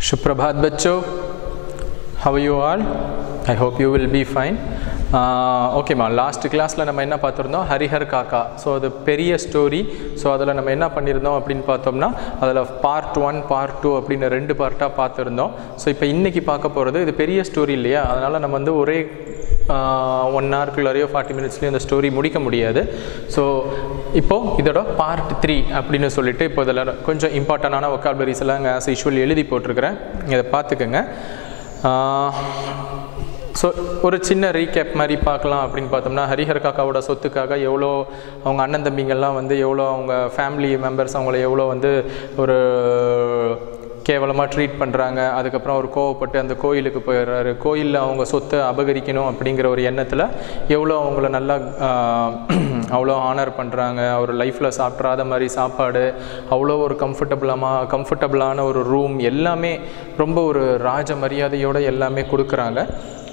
Suprabhat bachcho, how are you all? I hope you will be fine. Okay ma, last class la நம்ம என்ன பார்த்திருந்தோம், ஹரிஹர் காக்கா. So அது பெரிய ஸ்டோரி. ஸோ அதில் நம்ம என்ன பண்ணியிருந்தோம் அப்படின்னு பார்த்தோம்னா, அதில் பார்ட் 1 பார்ட் 2 அப்படின்னு 2 பார்ட்டாக பார்த்துருந்தோம். ஸோ இப்போ இன்றைக்கி பார்க்க போகிறது இது பெரிய ஸ்டோரி இல்லையா, அதனால் நம்ம வந்து ஒரே 1 ஹவர்க்குள்ளாரையோ 40 மினிட்ஸ்லேயும் அந்த ஸ்டோரி முடிக்க முடியாது. ஸோ இப்போது இதோட பார்ட் 3 அப்படின்னு சொல்லிட்டு இப்போ இதில் கொஞ்சம் இம்பார்ட்டண்டான வொக்காபுலரிஸ் எல்லாம் ஆஸ் யூஷுவல் எழுதி போட்டிருக்கிறேன், இதை பார்த்துக்கோங்க. ஸோ ஒரு சின்ன ரீகேப் மாதிரி பார்க்கலாம் அப்படின்னு பார்த்தோம்னா, ஹரிஹர் காக்காவோட சொத்துக்காக எவ்வளோ அவங்க அண்ணன் தம்பிங்கள்லாம் வந்து எவ்வளோ அவங்க ஃபேமிலி மெம்பர்ஸ் அவங்கள எவ்வளோ வந்து ஒரு கேவலமாக ட்ரீட் பண்ணுறாங்க. அதுக்கப்புறம் அவர் கோவப்பட்டு அந்த கோயிலுக்கு போயிடுறாரு. கோயிலில் அவங்க சொத்தை அபகரிக்கணும் அப்படிங்கிற ஒரு எண்ணத்தில் எவ்வளோ அவங்கள நல்லா அவ்வளோ ஆனர் பண்ணுறாங்க. அவர் லைஃப்பில் சாப்பிட்றாத மாதிரி சாப்பாடு, அவ்வளோ ஒரு கம்ஃபர்டபுளான ஒரு ரூம், எல்லாமே ரொம்ப ஒரு ராஜ மரியாதையோடு எல்லாமே கொடுக்குறாங்க.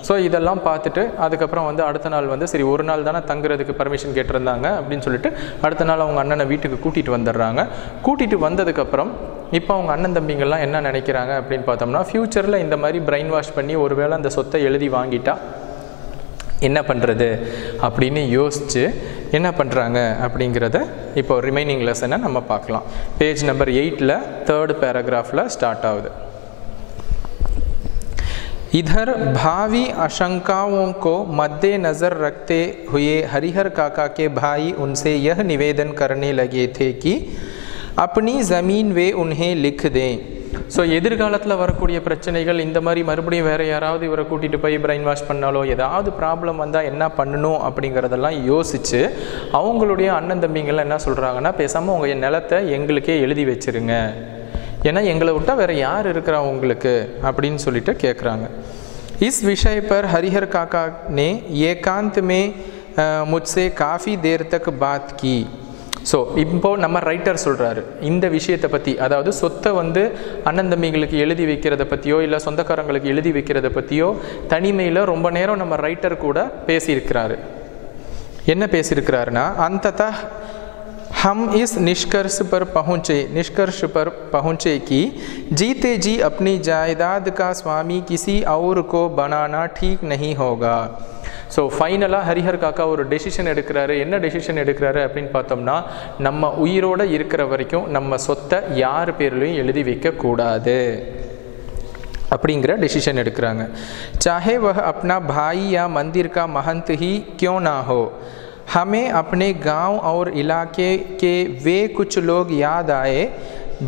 ஸோ இதெல்லாம் பார்த்துட்டு அதுக்கப்புறம் வந்து அடுத்த நாள் வந்து சரி ஒரு நாள் தானே தங்குறதுக்கு பர்மிஷன் கேட்டிருந்தாங்க அப்படின்னு சொல்லிட்டு அடுத்த நாள் அவங்க அண்ணனை வீட்டுக்கு கூட்டிகிட்டு வந்துடுறாங்க. கூட்டிகிட்டு வந்ததுக்கப்புறம் இப்போ அவங்க அண்ணன் தம்பிங்கள்லாம் என்ன நினைக்கிறாங்க அப்படின்னு பார்த்தோம்னா, ஃப்யூச்சரில் இந்த மாதிரி பிரெயின் வாஷ் பண்ணி ஒருவேளை அந்த சொத்தை எழுதி வாங்கிட்டா என்ன பண்ணுறது அப்படின்னு யோசித்து என்ன பண்ணுறாங்க அப்படிங்கிறத இப்போ ரிமைனிங் லெசனை நம்ம பார்க்கலாம். பேஜ் நம்பர் 8 3rd பேராகிராஃபில் ஸ்டார்ட் ஆகுது. इधर भावी आशंकाओं को मद्देनज़र रखते हुए हरिहर काका के भाई उनसे यह निवेदन करने लगे थे कि अपनी ज़मीन वे उन्हें लिख दें. ஸோ எதிர்காலத்தில் வரக்கூடிய பிரச்சனைகள் இந்த மாதிரி மறுபடியும் வேறு யாராவது இவரை கூட்டிகிட்டு போய் பிரெயின் வாஷ் பண்ணாலோ ஏதாவது ப்ராப்ளம் வந்தால் என்ன பண்ணணும் அப்படிங்கிறதெல்லாம் யோசித்து அவங்களுடைய அண்ணன் தம்பிங்கள்லாம் என்ன சொல்கிறாங்கன்னா, பேசாமல் உங்கள் நிலத்தை எங்களுக்கே எழுதி வச்சுருங்க, ஏன்னா எங்களை விட்டால் வேறு யார் இருக்கிறா உங்களுக்கு அப்படின்னு சொல்லிட்டு கேட்குறாங்க. इस विषय पर हरिहर काका ने एकांत में मुझसे काफ़ी देर तक बात की. ஸோ இப்போது நம்ம ரைட்டர் சொல்கிறாரு இந்த விஷயத்தை பற்றி, அதாவது சொத்தை வந்து அண்ணன் தம்பிங்களுக்கு எழுதி வைக்கிறத பற்றியோ இல்லை சொந்தக்காரங்களுக்கு எழுதி வைக்கிறத பற்றியோ தனிமையில் ரொம்ப நேரம் நம்ம ரைட்டர் கூட பேசியிருக்கிறாரு. என்ன பேசியிருக்கிறாருன்னா, अंततः हम इस निष्कर्ष पर पहुँचे कि जीते जी अपनी जायदाद का स्वामी किसी और को बनाना ठीक नहीं होगा. ஸோ ஃபைனலாக ஹரிஹர் காக்கா ஒரு டெசிஷன் எடுக்கிறாரு. என்ன டெசிஷன் எடுக்கிறாரு அப்படின்னு பார்த்தோம்னா, நம்ம உயிரோடு இருக்கிற வரைக்கும் நம்ம சொத்தை யார் பேர்லையும் எழுதி வைக்கக்கூடாது அப்படிங்கிற டெசிஷன் எடுக்கிறாங்க. चाहे वह अपना भाई या मंदिर का महंत ही क्यों ना हो, हमें अपने गांव और इलाके के वे कुछ लोग याद आए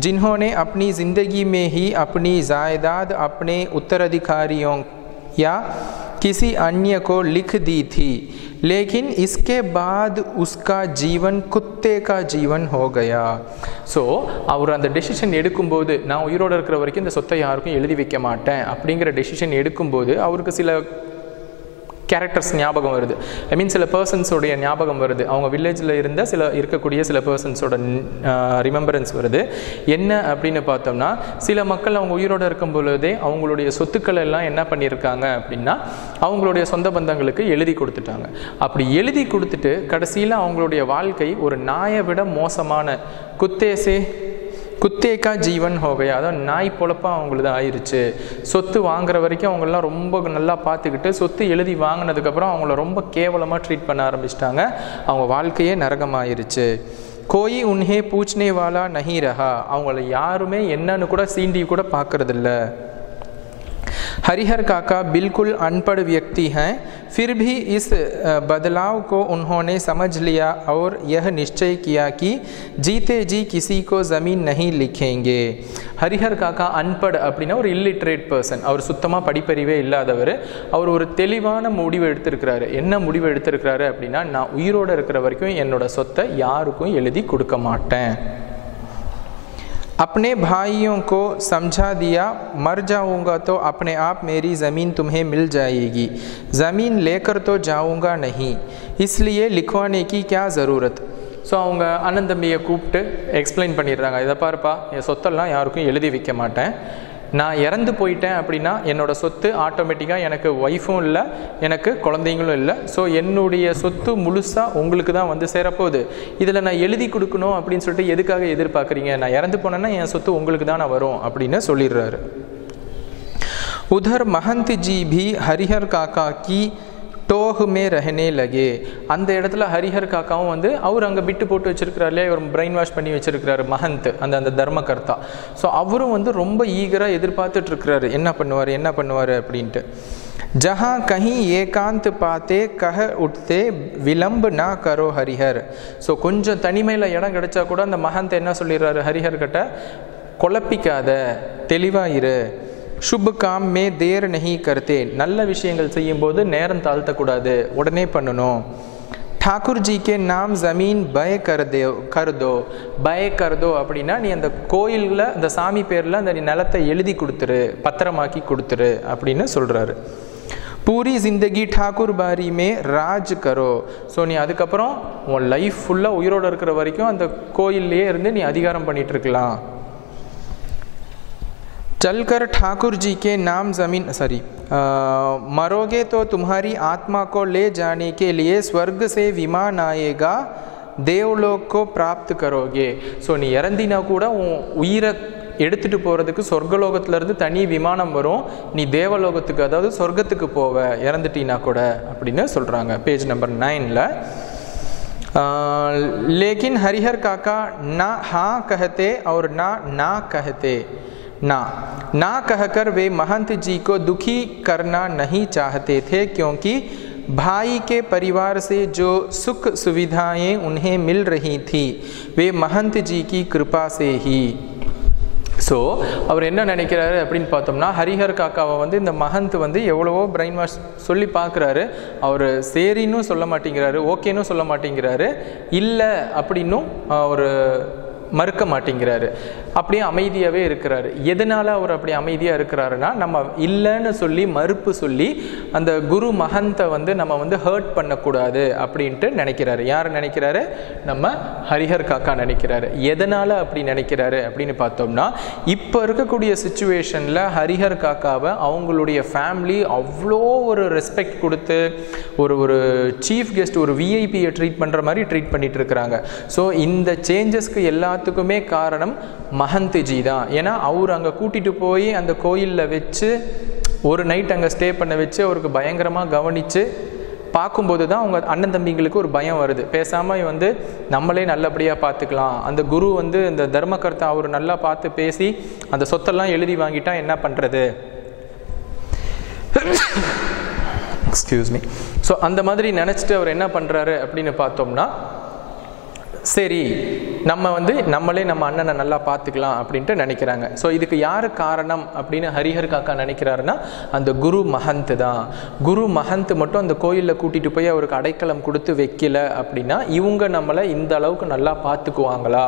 जिन्होंने अपनी ज़िंदगी में ही अपनी जायदाद अपने उत्तराधिकारियों या किसी अन्य को लिख दी थी, लेकिन इसके बाद उसका जीवन कुत्ते का जीवन हो गया. ஸோ அவர் அந்த டெசிஷன் எடுக்கும்போது, நான் உயிரோடு இருக்கிற வரைக்கும் இந்த சொத்தை யாருக்கும் எழுதி வைக்க மாட்டேன் அப்படிங்கிற டெசிஷன் எடுக்கும்போது அவருக்கு சில கேரக்டர்ஸ் ஞாபகம் வருது. ஐ மீன் சில பர்சன்ஸோடைய ஞாபகம் வருது. அவங்க வில்லேஜில் இருந்த இருக்கக்கூடிய சில பர்சன்ஸோட ரிமெம்பரன்ஸ் வருது. என்ன அப்படின்னு பார்த்தோம்னா, சில மக்கள் அவங்க உயிரோடு இருக்கும் பொழுதே அவங்களுடைய சொத்துக்கள் எல்லாம் என்ன பண்ணியிருக்காங்க அப்படின்னா அவங்களுடைய சொந்த பந்தங்களுக்கு எழுதி கொடுத்துட்டாங்க. அப்படி எழுதி கொடுத்துட்டு கடைசியில் அவங்களுடைய வாழ்க்கை ஒரு நாயை விட மோசமான குத்தேக்கா ஜீவன் ஹோகையா, அதாவது நாய் பொழப்பா அவங்களது ஆயிடுச்சு. சொத்து வாங்குற வரைக்கும் அவங்களெலாம் ரொம்ப நல்லா பார்த்துக்கிட்டு சொத்து எழுதி வாங்கினதுக்கப்புறம் அவங்கள ரொம்ப கேவலமாக ட்ரீட் பண்ண ஆரம்பிச்சிட்டாங்க. அவங்க வாழ்க்கையே நரகமாயிருச்சு. கோயி உன்ஹே பூச்னே வாலா நஹி ரஹா, அவங்கள யாருமே என்னன்னு கூட சீண்டி கூட பார்க்கறதில்ல. हरिहर काका बिल्कुल अनपढ़ व्यक्ति हैं, फिर भी इस बदलाव को उन्होंने समझ लिया और यह निश्चय किया कि जीते जी किसी को ज़मीन नहीं लिखेंगे. ஹரிஹர் காக்கா அன்பட் அப்படின்னா ஒரு இல்லிட்ரேட் பர்சன், அவர் சுத்தமாக படிப்பறிவே இல்லாதவர். அவர் ஒரு தெளிவான முடிவு எடுத்திருக்கிறாரு. என்ன முடிவு எடுத்திருக்கிறாரு அப்படின்னா, நான் உயிரோடு இருக்கிற வரைக்கும் என்னோட சொத்தை யாருக்கும் எழுதி கொடுக்க மாட்டேன். अपने भाइयों को समझा दिया, मर जाऊंगा तो अपने आप मेरी ज़मीन तुम्हें मिल जाएगी, ज़मीन लेकर तो जाऊंगा नहीं, इसलिए लिखवाने की क्या ज़रूरत. ஸோ அவங்க அண்ணன் தம்பியை கூப்பிட்டு எக்ஸ்பிளைன் பண்ணிடுறாங்க, இதை பாருப்பா, என் சொத்தெல்லாம் யாருக்கும் எழுதி வைக்க மாட்டேன், நான் இறந்து போயிட்டேன் அப்படின்னா என்னோடய சொத்து ஆட்டோமேட்டிக்காக எனக்கு ஒய்ஃபும் இல்லை, எனக்கு குழந்தைங்களும் இல்லை. ஸோ என்னுடைய சொத்து முழுசாக உங்களுக்கு தான் வந்து சேரப்போகுது. இதில் நான் எழுதி கொடுக்கணும் அப்படின்னு சொல்லிட்டு எதுக்காக எதிர்பார்க்குறீங்க? நான் இறந்து போனேன்னா என் சொத்து உங்களுக்கு தானே வரும் அப்படின்னு சொல்லிடுறாரு. उधर महंत जी भी हरिहर काका की टोह में रहने लगे. அந்த இடத்துல ஹரிஹர் காக்காவும் வந்து அவர் அங்கே பிட்டு போட்டு வச்சிருக்கிறார் இல்லையா, இவர் பிரெயின் வாஷ் பண்ணி வச்சிருக்கிறாரு மஹந்த், அந்த தர்மகர்த்தா. ஸோ அவரும் வந்து ரொம்ப ஈகராக எதிர்பார்த்துட்டு இருக்கிறாரு என்ன பண்ணுவார் அப்படின்ட்டு. जहाँ कहीं एकांत पाते कह उठते विलंब ना करो हरिहर. ஸோ கொஞ்சம் தனிமையில் இடம் கிடைச்சா கூட அந்த மஹந்த் என்ன சொல்லிடுறாரு ஹரிஹர் கிட்ட, குழப்பிக்காத, தெளிவாயிரு. शुभ काम में देर नहीं करते. நல்ல விஷயங்கள் செய்யும்போது நேரம் தாழ்த்தக்கூடாது, உடனே பண்ணணும். ठाकुर जी के नाम ज़मीन बय कर दो. பய கர்தோ அப்படின்னா நீ அந்த கோயிலில் அந்த சாமி பேரில் அந்த நிலத்தை எழுதி கொடுத்துரு, பத்திரமாக்கி கொடுத்துரு அப்படின்னு சொல்கிறாரு. பூரி ஜிந்தகி ठाकुर बारी में राज करो. ஸோ நீ அதுக்கப்புறம் உன் லைஃப் ஃபுல்லாக உயிரோடு இருக்கிற வரைக்கும் அந்த கோயில்லையே இருந்து நீ அதிகாரம் பண்ணிகிட்டு இருக்கலாம். चलकर ठाकुर जी के नाम ज़मीन मरोगे तो तुम्हारी आत्मा को ले जाने के लिए स्वर्ग से विमान आएगा, देवलोक को प्राप्त करोगे. ஸோ நீ இறந்தினா கூட உன் உயிரை எடுத்துகிட்டு போகிறதுக்கு சொர்க்கலோகத்திலேருந்து தனி விமானம் வரும், நீ தேவலோகத்துக்கு அதாவது சொர்க்கத்துக்கு போவ இறந்துட்டினா கூட அப்படின்னு சொல்கிறாங்க. பேஜ் நம்பர் 9ல். लेकिन हरिहर काका ना हाँ कहते और ना कहते. ना कहकर वे महंत जी को दुखी करना नहीं चाहते थे, क्योंकि भाई के परिवार से जो सुख सुविधाएं उन्हें मिल रही थी वे महंत जी की कृपा से ही. ஸோ அவர் என்ன நினைக்கிறாரு அப்படின்னு பார்த்தோம்னா, ஹரிஹர் காக்காவை வந்து இந்த மஹந்த் வந்து எவ்வளவோ பிரெயின் வாஷ் சொல்லி பார்க்குறாரு, அவர் சரின்னு சொல்ல மாட்டேங்கிறாரு, ஓகேன்னு சொல்ல மாட்டேங்கிறாரு, இல்லை அப்படின்னும் ஒரு மறுக்க மாட்டேங்கிறாரு, அப்படியே அமைதியாகவே இருக்கிறாரு. எதனால் அவர் அப்படி அமைதியாக இருக்கிறாருன்னா, நம்ம இல்லைன்னு சொல்லி மறுப்பு சொல்லி அந்த குரு மஹந்தை வந்து நம்ம வந்து ஹர்ட் பண்ணக்கூடாது அப்படின்ட்டு நினைக்கிறாரு. யார் நினைக்கிறாரு? நம்ம ஹரிஹர் காக்கா நினைக்கிறாரு. எதனால் அப்படி நினைக்கிறாரு அப்படின்னு பார்த்தோம்னா, இப்போ இருக்கக்கூடிய சுச்சுவேஷனில் ஹரிஹர் காக்காவை அவங்களுடைய ஃபேமிலி அவ்வளோ ஒரு ரெஸ்பெக்ட் கொடுத்து ஒரு சீஃப் கெஸ்ட், ஒரு விஐபியை ட்ரீட் பண்ணுற மாதிரி ட்ரீட் பண்ணிட்டு இருக்கிறாங்க. ஸோ இந்த சேஞ்சஸ்க்கு எல்லாத்துக்குமே காரணம் மஹந்த் ஜி தான். ஏன்னா அவர் அங்கே கூட்டிகிட்டு போய் அந்த கோயிலில் வச்சு ஒரு நைட் அங்கே ஸ்டே பண்ண வச்சு அவருக்கு பயங்கரமாக கவனித்து பார்க்கும்போது தான் அவங்க அண்ணன் தம்பிங்களுக்கு ஒரு பயம் வருது. பேசாமல் வந்து நம்மளே நல்லபடியாக பார்த்துக்கலாம், அந்த குரு வந்து இந்த தர்மகர்த்தா அவர் நல்லா பார்த்து பேசி அந்த சொத்தெல்லாம் எழுதி வாங்கிட்டா என்ன பண்ணுறது, எக்ஸ்கியூஸ் மீ. ஸோ அந்த மாதிரி நினச்சிட்டு அவர் என்ன பண்ணுறாரு அப்படின்னு பார்த்தோம்னா, சரி நம்ம வந்து நம்மளே நம்ம அண்ணனை நல்லா பார்த்துக்கலாம் அப்படின்ட்டு நினைக்கிறாங்க. ஸோ இதுக்கு யார் காரணம் அப்படின்னு ஹரிஹர் காக்கா நினைக்கிறாருன்னா, அந்த குரு மஹந்த் தான். குரு மஹந்த் மட்டும் அந்த கோயிலில் கூட்டிகிட்டு போய் அவருக்கு அடைக்கலம் கொடுத்து வைக்கல அப்படின்னா இவங்க நம்மளை இந்த அளவுக்கு நல்லா பார்த்துக்குவாங்களா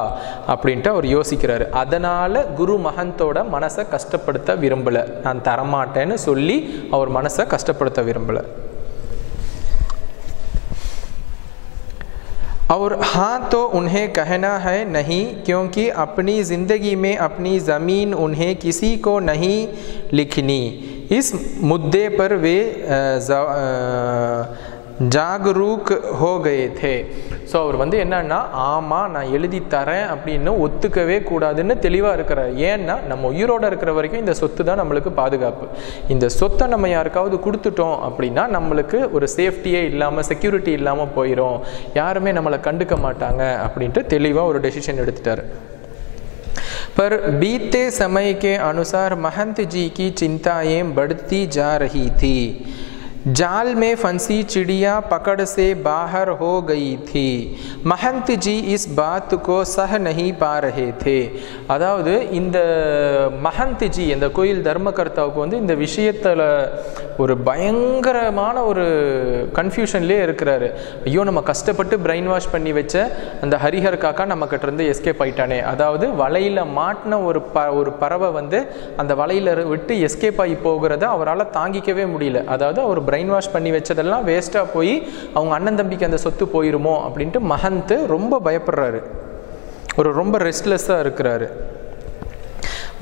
அப்படின்ட்டு அவர் யோசிக்கிறாரு. அதனால் குரு மஹந்தோட மனசை கஷ்டப்படுத்த விரும்பலை, நான் தரமாட்டேன்னு சொல்லி அவர் மனசை கஷ்டப்படுத்த விரும்பலை. और हाँ तो उन्हें कहना है नहीं, क्योंकि अपनी ज़िंदगी में अपनी ज़मीन उन्हें किसी को नहीं लिखनी. इस मुद्दे पर वे जागरूक हो गए थे. ஸோ அவர் வந்து என்னன்னா, ஆமாம் நான் எழுதி தரேன் அப்படின்னு ஒத்துக்கவே கூடாதுன்னு தெளிவாக இருக்கிறார். ஏன்னா நம்ம உயிரோடு இருக்கிற வரைக்கும் இந்த சொத்து தான் நம்மளுக்கு பாதுகாப்பு. இந்த சொத்தை நம்ம யாருக்காவது கொடுத்துட்டோம் அப்படின்னா நம்மளுக்கு ஒரு சேஃப்டியே இல்லாமல், செக்யூரிட்டி இல்லாமல் போயிடும், யாருமே நம்மளை கண்டுக்க மாட்டாங்க அப்படின்ட்டு தெளிவாக ஒரு டெசிஷன் எடுத்துட்டார். पर बीते समय के अनुसार महंत जी की चिंताएं बढ़ती जा रही थी. जाल में फंसी चिड़िया पकड़ से बाहर हो गई थी. महंत जी इस बात को सह नहीं पा रहे थे. அதாவது இந்த மஹந்த் ஜி, இந்த கோயில் தர்மகர்த்தாவுக்கு வந்து இந்த விஷயத்தில் ஒரு பயங்கரமான ஒரு கன்ஃபியூஷன்லேயே இருக்கிறாரு. ஐயோ நம்ம கஷ்டப்பட்டு பிரெயின் வாஷ் பண்ணி வச்ச அந்த ஹரிஹர் காக்கா நம்மக்கிட்ட இருந்து எஸ்கேப் ஆயிட்டானே. அதாவது வலையில் மாட்டின ஒரு பறவை வந்து அந்த வலையில் விட்டு எஸ்கேப் ஆகி போகிறத அவரால் தாங்கிக்கவே முடியல. அதாவது அவர் பிரெயின் வாஷ் பண்ணி வச்சதெல்லாம் வேஸ்ட்டாக போய் அவங்க அண்ணன் தம்பிக்கு அந்த சொத்து போயிருமோ அப்படின்ட்டு மஹந்த் ரொம்ப பயப்படுறாரு, ரொம்ப ரெஸ்ட்லெஸ்ஸாக இருக்கிறாரு.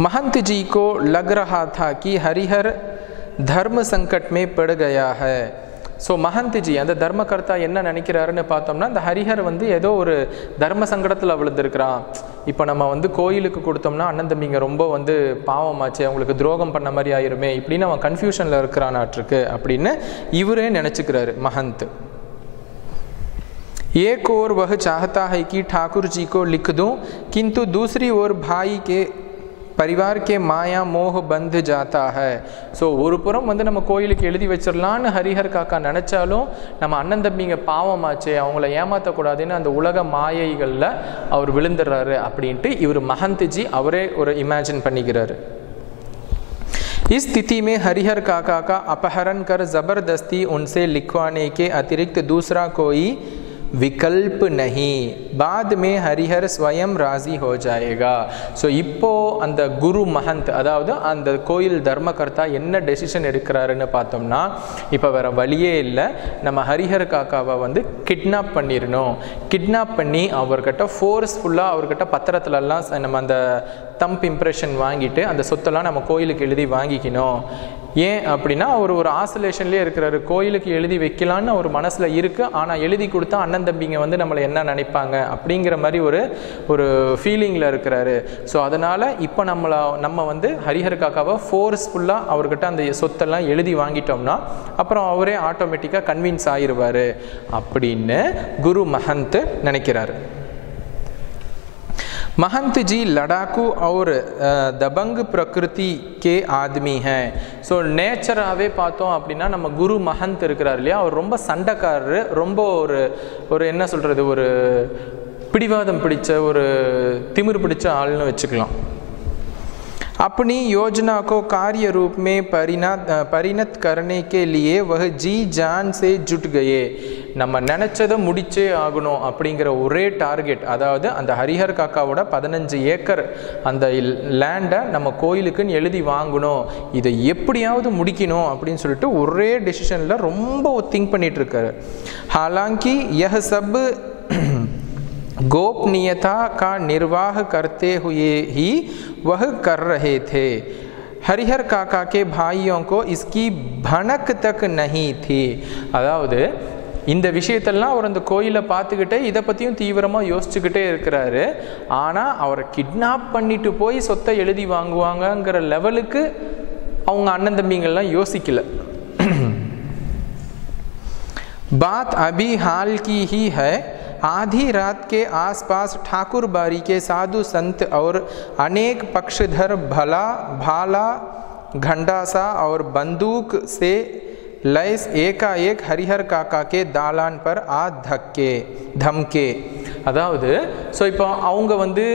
महंत जी को लग रहा था कि हरिहर धर्म संकट में पड़ गया है. ஸோ மஹந்த்ஜி அந்த தர்மகர்த்தா என்ன நினைக்கிறாருன்னு பார்த்தோம்னா, இந்த ஹரிஹர் வந்து ஏதோ ஒரு தர்ம சங்கடத்தில் விழுந்திருக்கிறான். இப்போ நம்ம வந்து கோயிலுக்கு கொடுத்தோம்னா அண்ணன் தம்பிங்க ரொம்ப வந்து பாவமாச்சு, அவங்களுக்கு துரோகம் பண்ண மாதிரி ஆயிருமே இப்படின்னு அவன் கன்ஃபியூஷனில் இருக்கிறானாட்டிருக்கு அப்படின்னு இவரே நினச்சிக்கிறாரு महंत। एक ओर वह चाहता है कि ठाकुर जी को लिख दूं, किंतु दूसरी ओर भाई के परिवार के माया मोह बंध जाता है। ஸோ ஒரு புறம் வந்து நம்ம கோயிலுக்கு எழுதி வச்சிடலான்னு ஹரிஹர் காக்கா நினச்சாலும் நம்ம அண்ணன் தம்பிங்க பாவமாச்சே, அவங்கள ஏமாற்றக்கூடாதுன்னு அந்த உலக மாயைகளில் அவர் விழுந்துடுறாரு அப்படின்ட்டு இவர் महंतजी அவரே ஒரு இமேஜின் பண்ணிக்கிறாரு। इस स्थिति में हरिहर काका का अपहरण कर ज़बरदस्ती उनसे लिखवाने के अतिरिक्त दूसरा कोई विकल्प नहीं, बाद में हरिहर स्वयं राजी हो जाएगा। ஸோ இப்போ அந்த குரு மஹந்த் அதாவது அந்த கோயில் தர்மகர்த்தா என்ன டெசிஷன் எடுக்கிறாருன்னு பார்த்தோம்னா, இப்போ வேற வழியே இல்லை, நம்ம ஹரிஹர் காக்காவை வந்து கிட்னாப் பண்ணிடணும், கிட்னாப் பண்ணி அவர்கிட்ட ஃபோர்ஸ்ஃபுல்லாக அவர்கிட்ட பத்திரத்துலலாம் நம்ம அந்த தம்ப் இம்ப்ரெஷன் வாங்கிட்டு அந்த சொத்தெல்லாம் நம்ம கோயிலுக்கு எழுதி வாங்கிக்கணும்। ஏன் அப்படின்னா அவர் ஒரு ஆசோலேஷன்லேயே இருக்கிறாரு, கோயிலுக்கு எழுதி வைக்கலான்னு அவர் மனசில் இருக்குது, ஆனால் எழுதி கொடுத்தா அண்ணன் தம்பிங்க வந்து நம்மளை என்ன நினைப்பாங்க அப்படிங்கிற மாதிரி ஒரு ஃபீலிங்கில் இருக்கிறாரு। ஸோ அதனால் இப்போ நம்ம வந்து ஹரிஹர் காக்காவை ஃபோர்ஸ்ஃபுல்லாக அவர்கிட்ட அந்த சொத்தெல்லாம் எழுதி வாங்கிட்டோம்னா அப்புறம் அவரே ஆட்டோமேட்டிக்காக கன்வின்ஸ் ஆகிடுவார் அப்படின்னு குரு மஹந்த் நினைக்கிறாரு। महंत जी लड़ाकू और दबंग प्रकृति के आदमी हैं। ஸோ நேச்சராகவே பார்த்தோம் அப்படின்னா நம்ம குரு மஹந்த் இருக்கிறார் இல்லையா, அவர் ரொம்ப சண்டைக்காரரு, ரொம்ப ஒரு என்ன சொல்கிறது, ஒரு பிடிவாதம் பிடிச்ச ஒரு திமிர் பிடிச்ச ஆள்னு வச்சுக்கலாம்। अपनी योजना को कार्य रूप में परिणत करने के लिए वह जी जान से जुट गए। நம்ம நினச்சதை முடிச்சே ஆகணும் அப்படிங்கிற ஒரே டார்கெட், அதாவது அந்த ஹரிஹர் காக்காவோட 15 ஏக்கர் அந்த லேண்டை நம்ம கோயிலுக்குன்னு எழுதி வாங்கணும், இதை எப்படியாவது முடிக்கணும் அப்படின்னு சொல்லிட்டு ஒரே டெசிஷனில் ரொம்ப திங்க் பண்ணிட்டு இருக்காரு। हालांकि यह सब गोपनीयता का निर्वाह करते हुए ही वह कर रहे थे। हरिहर काका के भाइयों को इसकी भनक तक नहीं थी। அதாவது இந்த விஷயத்தெல்லாம் அவர் அந்த கோயிலை பார்த்துக்கிட்டே இதை பற்றியும் தீவிரமாக யோசிச்சுக்கிட்டே இருக்கிறாரு, ஆனால் அவரை கிட்னாப் பண்ணிட்டு போய் சொத்தை எழுதி வாங்குவாங்கங்கிற லெவலுக்கு அவங்க அண்ணன் தம்பிங்கள்லாம் யோசிக்கல। बात अभी हाल की ही है। आधी रात के आसपास ठाकुर बारी के साधु संत और अनेक पक्षधर भाला घंटासा और बंदूक से लैस एकाएक हरिहर काका के दालान पर आ धमके। அதாவது ஸோ இப்போ அவங்க வந்து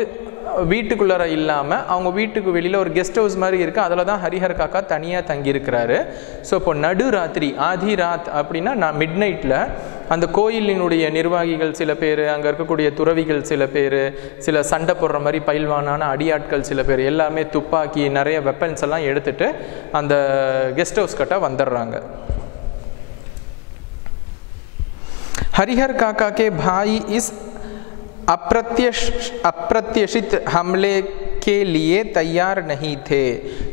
வீட்டுக்குள்ளார இல்லாமல் அவங்க வீட்டுக்கு வெளியில் ஒரு கெஸ்ட் ஹவுஸ் மாதிரி இருக்குது, அதில் தான் ஹரிஹர் காக்கா தனியாக தங்கியிருக்கிறாரு। ஸோ இப்போ நடு ராத்திரி ஆதி ராத் அப்படின்னா மிட் நைட்டில் அந்த கோயிலினுடைய நிர்வாகிகள் சில பேர், அங்கே இருக்கக்கூடிய துறவிகள் சில பேர், சில சண்டை போடுற மாதிரி பயில்வானான அடியாட்கள் சில பேர் எல்லாமே துப்பாக்கி நிறைய வெப்பன்ஸ் எல்லாம் எடுத்துகிட்டு அந்த கெஸ்ட் ஹவுஸ் கிட்ட வந்துடுறாங்க। हरिहर काका के भाई इस अप्रत्याशित हमले के लिए तैयार नहीं थे।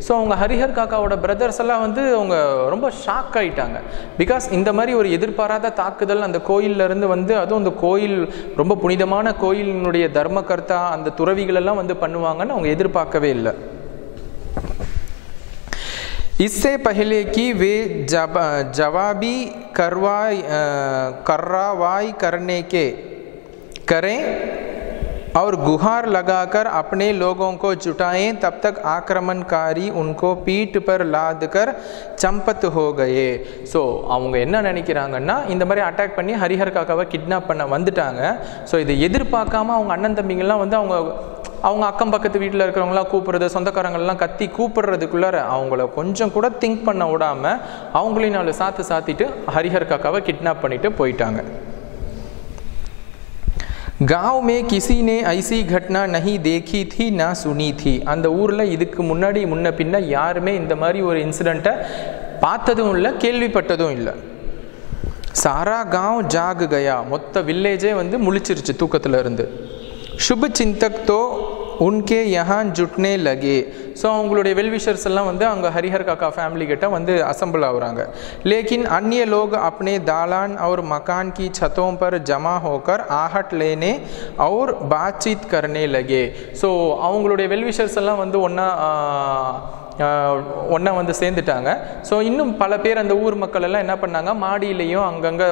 ஸோ அவங்க ஹரிஹர் காக்காவோட பிரதர்ஸ் எல்லாம் வந்து அவங்க ரொம்ப ஷாக் ஆகிட்டாங்க, பிகாஸ் இந்த மாதிரி ஒரு எதிர்பாராத தாக்குதல் அந்த கோயிலிருந்து வந்து, அதுவும் அந்த கோயில் ரொம்ப புனிதமான கோயிலினுடைய தர்மகர்த்தா அந்த துறவிகள் எல்லாம் வந்து பண்ணுவாங்கன்னு அவங்க எதிர்பார்க்கவே இல்லை। इससे पहले कि वे जवाबी कार्रवाई करें और गुहार लगाकर अपने लोगों को जुटाएं, तब तक आक्रमणकारी उनको पीठ पर लाद कर चंपत हो गए। ஸோ அவங்க என்ன நினைக்கிறாங்கன்னா, இந்த மாதிரி அட்டாக் பண்ணி ஹரிஹர் காக்காவை கிட்னாப் பண்ண வந்துட்டாங்க। ஸோ இதை எதிர்பார்க்காம அவங்க அண்ணன் தம்பிங்கெல்லாம் வந்து அவங்க அக்கம் பக்கத்து வீட்டில் இருக்கிறவங்களாம் கூப்பிட்றது, சொந்தக்காரங்கள்லாம் கத்தி கூப்பிடுறதுக்குள்ளார அவங்கள கொஞ்சம் கூட திங்க் பண்ண விடாமல் அவங்களையும் 4 சாத்திட்டு ஹரிஹர் காக்காவை கிட்னாப் பண்ணிட்டு போயிட்டாங்க। गांव में किसी ने ऐसी घटना नहीं देखी थी ना सुनी थी। அந்த ஊரில் இதுக்கு முன்னாடி முன்ன பின்ன யாருமே இந்த மாதிரி ஒரு இன்சிடெண்ட்டை பார்த்ததும் இல்லை, கேள்விப்பட்டதும் இல்லை। सारा गांव जाग गया, மொத்த வில்லேஜே வந்து முழிச்சிருச்சு தூக்கத்தில் இருந்து। शुभ चिंतक तो उनके यहाँ जुटने लगे. ஸோ அவங்களுடைய வெல்விஷர்ஸ் எல்லாம் வந்து அங்கே ஹரிஹர் காக்கா ஃபேமிலி கிட்ட வந்து அசம்பிள் ஆகுறாங்க. लेकिन अन्य लोग अपने दालान और मकान की छतों पर जमा होकर आहट लेने और बातचीत करने लगे. ஸோ அவங்களுடைய வெல்விஷர்ஸ் எல்லாம் வந்து ஒன்றா வந்து சேர்ந்துட்டாங்க. ஸோ இன்னும் பல பேர் அந்த ஊர் மக்கள் எல்லாம் என்ன பண்ணாங்க, மாடியிலையும் அங்கங்கே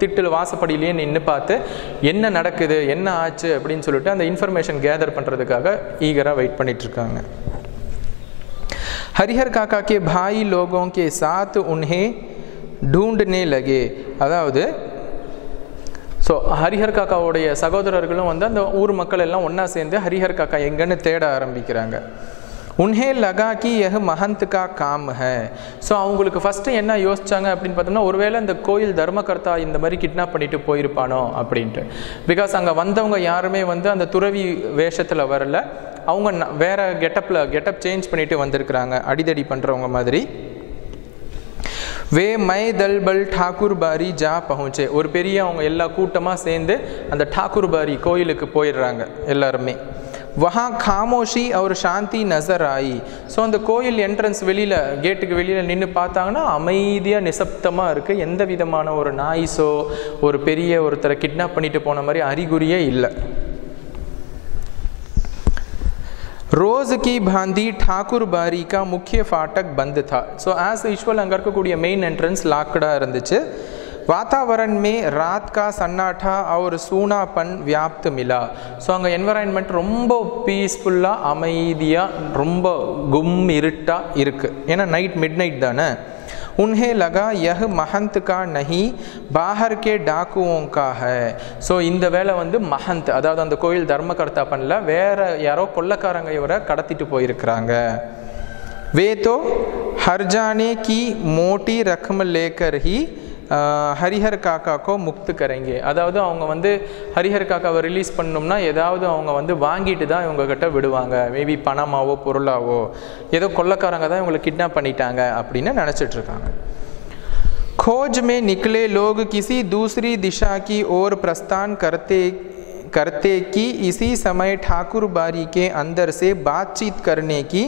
திட்டில் வாசப்படியிலையும் நின்று பார்த்து என்ன நடக்குது, என்ன ஆச்சு அப்படின்னு சொல்லிட்டு அந்த இன்ஃபர்மேஷன் கேதர் பண்ணுறதுக்காக ஈகராக வெயிட் பண்ணிகிட்ருக்காங்க. हरिहर काका के भाई लोगों के साथ उन्हें ढूंढने लगे. அதாவது ஸோ ஹரிஹர் காக்காவுடைய சகோதரர்களும் வந்து அந்த ஊர் மக்கள் எல்லாம் ஒன்றா சேர்ந்து ஹரிஹர் காக்கா எங்கன்னு தேட ஆரம்பிக்கிறாங்க. उन्हें लगा कि यह महंत का काम है. ஸோ அவங்களுக்கு ஃபஸ்ட்டு என்ன யோசிச்சாங்க அப்படின்னு பார்த்தோம்னா, ஒருவேளை இந்த கோயில் தர்மகர்த்தா இந்த மாதிரி கிட்னாப் பண்ணிட்டு போயிருப்பானோ அப்படின்ட்டு. பிகாஸ் அங்கே வந்தவங்க யாருமே வந்து அந்த துறவி வேஷத்தில் வரல, அவங்க வேற கெட்டப் சேஞ்ச் பண்ணிட்டு வந்திருக்கிறாங்க, அடிதடி பண்ணுறவங்க மாதிரி. வே மை தல்பல் ठाकुर बारी जा पहुँचे. ஒரு பெரிய அவங்க எல்லா கூட்டமாக சேர்ந்து அந்த ठाकुर बारी கோயிலுக்கு போயிடுறாங்க எல்லாருமே. वहाँ खामोशी और शांति नजर आई. ஸோ அந்த கோயில் என்ட்ரன்ஸ் வெளியில் கேட்டுக்கு வெளியில் நின்று பார்த்தாங்கன்னா அமைதியாக நிசப்தமாக இருக்குது. எந்த விதமான ஒரு நாய்ஸோ ஒரு பெரிய ஒருத்தரை கிட்னாப் பண்ணிட்டு போன மாதிரி அறிகுறியே இல்லை. रोज़ की भांति ठाकुर बारी का मुख्य फाटक बंद था. ஸோ ஆஸ் யூஷுவல் அங்கே இருக்கக்கூடிய மெயின் என்ட்ரன்ஸ் லாக்டாக இருந்துச்சு. वातावरण में रात का सन्नाटा और सूनापन व्याप्त मिला. ஸோ அங்கே என்வரான்மெண்ட் ரொம்ப பீஸ்ஃபுல்லாக அமைதியாக ரொம்ப இருட்டாக இருக்குது. ஏன்னா மிட் நைட் தானே. उन्हें लगा यह महंत का नहीं बाहर के डाकुओं का है. ஸோ இந்த வேலை வந்து மஹந்த், அதாவது அந்த கோயில் தர்மகர்த்தா பண்ணல, வேற யாரோ கொள்ளக்காரங்க இவரை கடத்திட்டு போயிருக்கிறாங்க. वे तो हर जाने की मोटी रकम लेकर ही ஹரிஹர் காக்காக்கோ முக்து கரேங்க. அதாவது அவங்க வந்து ஹரிஹர் காக்காவை ரிலீஸ் பண்ணணும்னா ஏதாவது அவங்க வந்து வாங்கிட்டு தான் இவங்ககிட்ட விடுவாங்க. மேபி பணமாவோ பொருளாவோ ஏதோ கொள்ளக்காரங்க தான் இவங்களை கிட்னாப் பண்ணிட்டாங்க அப்படின்னு நினச்சிட்ருக்காங்க. खोज में निकले लोग किसी दूसरी दिशा की ओर प्रस्थान करते कि इसी समय ठाकुर बारी के अंदर से बातचीत करने की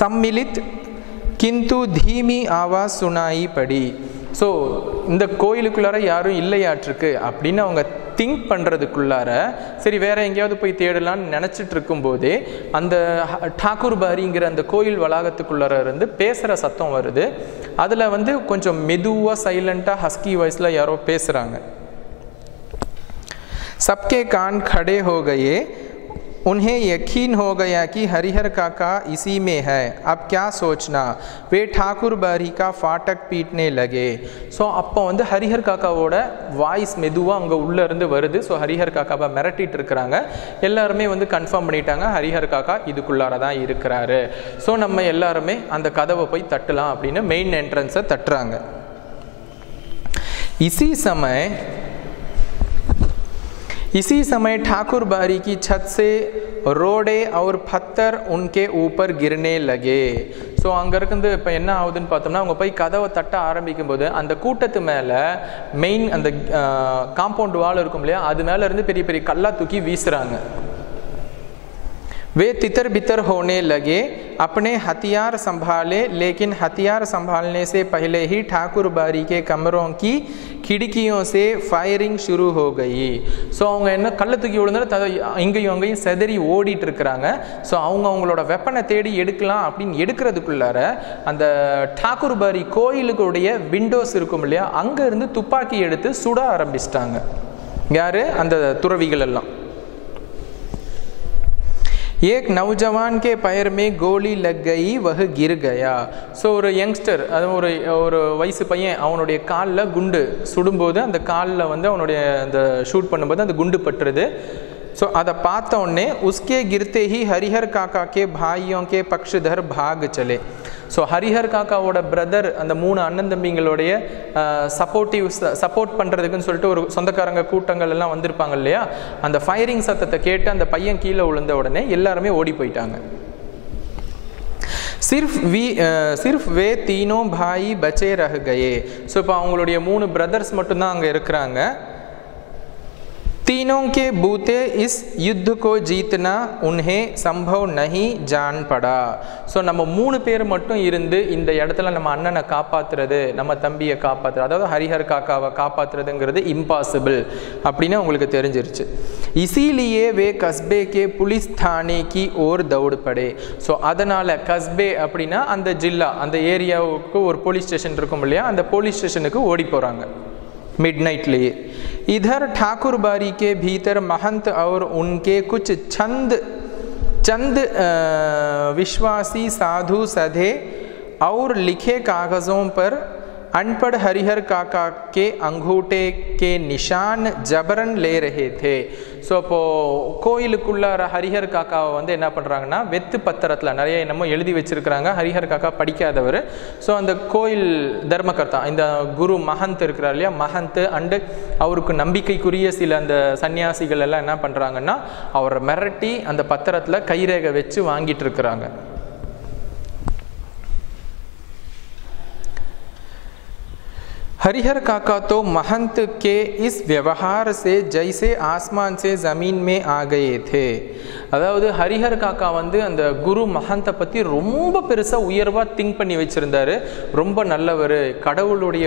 सम्मिलित किंतु धीमी आवाज़ सुनाई पड़ी. ஸோ இந்த கோயிலுக்குள்ளார யாரும் இல்லையாட்டிருக்கு அப்படின்னு அவங்க திங்க் பண்ணுறதுக்குள்ளார சரி வேற எங்கேயாவது போய் தேடலான்னு நினச்சிட்டு இருக்கும்போதே அந்த ठाकुर बारीங்கிற அந்த கோயில் வளாகத்துக்குள்ளார இருந்து பேசுகிற சத்தம் வருது. அதில் வந்து கொஞ்சம் மெதுவாக சைலண்ட்டாக ஹஸ்கி வாய்ஸில் யாரோ பேசுகிறாங்க. सबके कान खड़े हो गए. उन्हें यकीन हो गया कि हरिहर काका इसी में है. अब क्या सोचना. वे ठाकुर बारी का फाटक पीटने लगे. ஸோ அப்போ வந்து ஹரிஹர் காக்காவோட வாய்ஸ் மெதுவாக அங்கே உள்ளே இருந்து வருது. ஸோ ஹரிஹர் காக்காவை மிரட்டிட்டு இருக்கிறாங்க. எல்லாருமே வந்து கன்ஃபார்ம் பண்ணிட்டாங்க ஹரிஹர் காக்கா இதுக்குள்ளார தான் இருக்கிறாரு. ஸோ நம்ம எல்லாருமே அந்த கதவை போய் தட்டலாம் அப்படின்னு மெயின் என்ட்ரன்ஸை தட்டுறாங்க. इसी समय ठाकुर बारी की छत से रोडे और पत्थर उनके ऊपर गिरने लगे. ஸோ அங்கே இருந்து இப்போ என்ன ஆகுதுன்னு பார்த்தோம்னா, அவங்க போய் கதவை தட்ட ஆரம்பிக்கும் போது அந்த கூட்டத்து மேலே மெயின் அந்த காம்பவுண்ட் வால் இருக்கும் இல்லையா, அது மேலே இருந்து பெரிய பெரிய கல்லா தூக்கி வீசுகிறாங்க. वे तितर बितर होने लगे. अपने हथियार संभाले, लेकिन हथियार संभालने से पहले ही ठाकुर बारी के कमरों की खिड़कियों से फायरिंग शुरू हो गई. ஸோ அவங்க என்ன கல்லை தூக்கி விழுந்தாலும் இங்கேயும் அங்கேயும் செதறி ஓடிட்டு இருக்கிறாங்க. ஸோ அவங்களோட வெப்பனை தேடி எடுக்கலாம் அப்படின்னு எடுக்கிறதுக்குள்ளார அந்த ठाकुर बारी கோயிலுக்குடைய விண்டோஸ் இருக்கும் இல்லையா, அங்கே இருந்து துப்பாக்கி எடுத்து சுட ஆரம்பிச்சிட்டாங்க. யார்? அந்த துறவிகள் எல்லாம். एक नौजवान के पैर में गोली लग गई, वह गिर गया. ஸோ ஒரு யங்ஸ்டர், அது ஒரு வயசு பையன், அவனுடைய காலில் குண்டு சுடும்போது அந்த காலில் வந்து அவனுடைய அந்த ஷூட் பண்ணும்போது அந்த குண்டு பட்டுறது. ஸோ அதை பார்த்த உடனே उसके गिरते ही हरिहर काका के भाइयों के पक्षधर भाग चले. ஸோ ஹரிஹர் காக்காவோட பிரதர் அந்த 3 அண்ணன் தம்பிங்களுடைய சப்போர்ட் பண்ணுறதுக்குன்னு சொல்லிட்டு ஒரு சொந்தக்காரங்க கூட்டங்கள் எல்லாம் வந்திருப்பாங்க இல்லையா, அந்த ஃபயரிங் சத்தத்தை கேட்டு அந்த பையன் கீழே விழுந்த உடனே எல்லாருமே ஓடி போயிட்டாங்க. सिर्फ वे तीनों भाई बचे रह गए. ஸோ இப்போ அவங்களுடைய 3 பிரதர்ஸ் மட்டும்தான் அங்கே இருக்கிறாங்க. तीनों के बूते इस युद्ध को जीतना उन्हें संभव नहीं जान पड़ा. ஸோ நம்ம 3 பேர் மட்டும் இருந்து இந்த இடத்துல நம்ம அண்ணனை காப்பாற்றுறது, நம்ம தம்பியை காப்பாற்றுறது, அதாவது ஹரிஹர் காக்காவை காப்பாற்றுறதுங்கிறது இம்பாசிபிள் அப்படின்னு உங்களுக்கு தெரிஞ்சிருச்சு. இசிலியே வே கஸ்பே கே புலிஸ் தானே கி ஓர் தௌடு படே. ஸோ அதனால் கஸ்பே அப்படின்னா அந்த ஜில்லா, அந்த ஏரியாவுக்கு ஒரு போலீஸ் ஸ்டேஷன் இருக்கும் இல்லையா, அந்த போலீஸ் ஸ்டேஷனுக்கு ஓடி போகிறாங்க मिडनाइट लिए. इधर ठाकुर बारी के भीतर महंत और उनके कुछ चंद विश्वासी साधु सधे और लिखे कागज़ों पर अनपढ़ हरिहर काका के अंगूठे के निशान जबरन ले रहे थे. ஸோ அப்போது கோயிலுக்குள்ளார ஹரிஹர் காக்காவை வந்து என்ன பண்ணுறாங்கன்னா வெத்து பத்திரத்தில் நிறைய என்னமோ எழுதி வச்சுருக்கிறாங்க. ஹரிஹர் காக்கா படிக்காதவர். ஸோ அந்த கோயில் தர்மகர்த்தா, இந்த குரு மஹந்த் இருக்கிறார் இல்லையா, மஹந்த் அண்டு அவருக்கு நம்பிக்கைக்குரிய சில அந்த சன்னியாசிகள் எல்லாம் என்ன பண்ணுறாங்கன்னா அவரை மிரட்டி அந்த பத்திரத்தில் கைரேகை வச்சு வாங்கிட்டு இருக்கிறாங்க. हरिहर काका तो महंत के इस व्यवहार से जैसे आसमान से ज़मीन में आ गए थे. அதாவது ஹரிஹர் காக்கா வந்து அந்த குரு மஹந்தை பற்றி ரொம்ப பெருசாக உயர்வாக திங்க் பண்ணி வச்சுருந்தார். ரொம்ப நல்லவர், கடவுளுடைய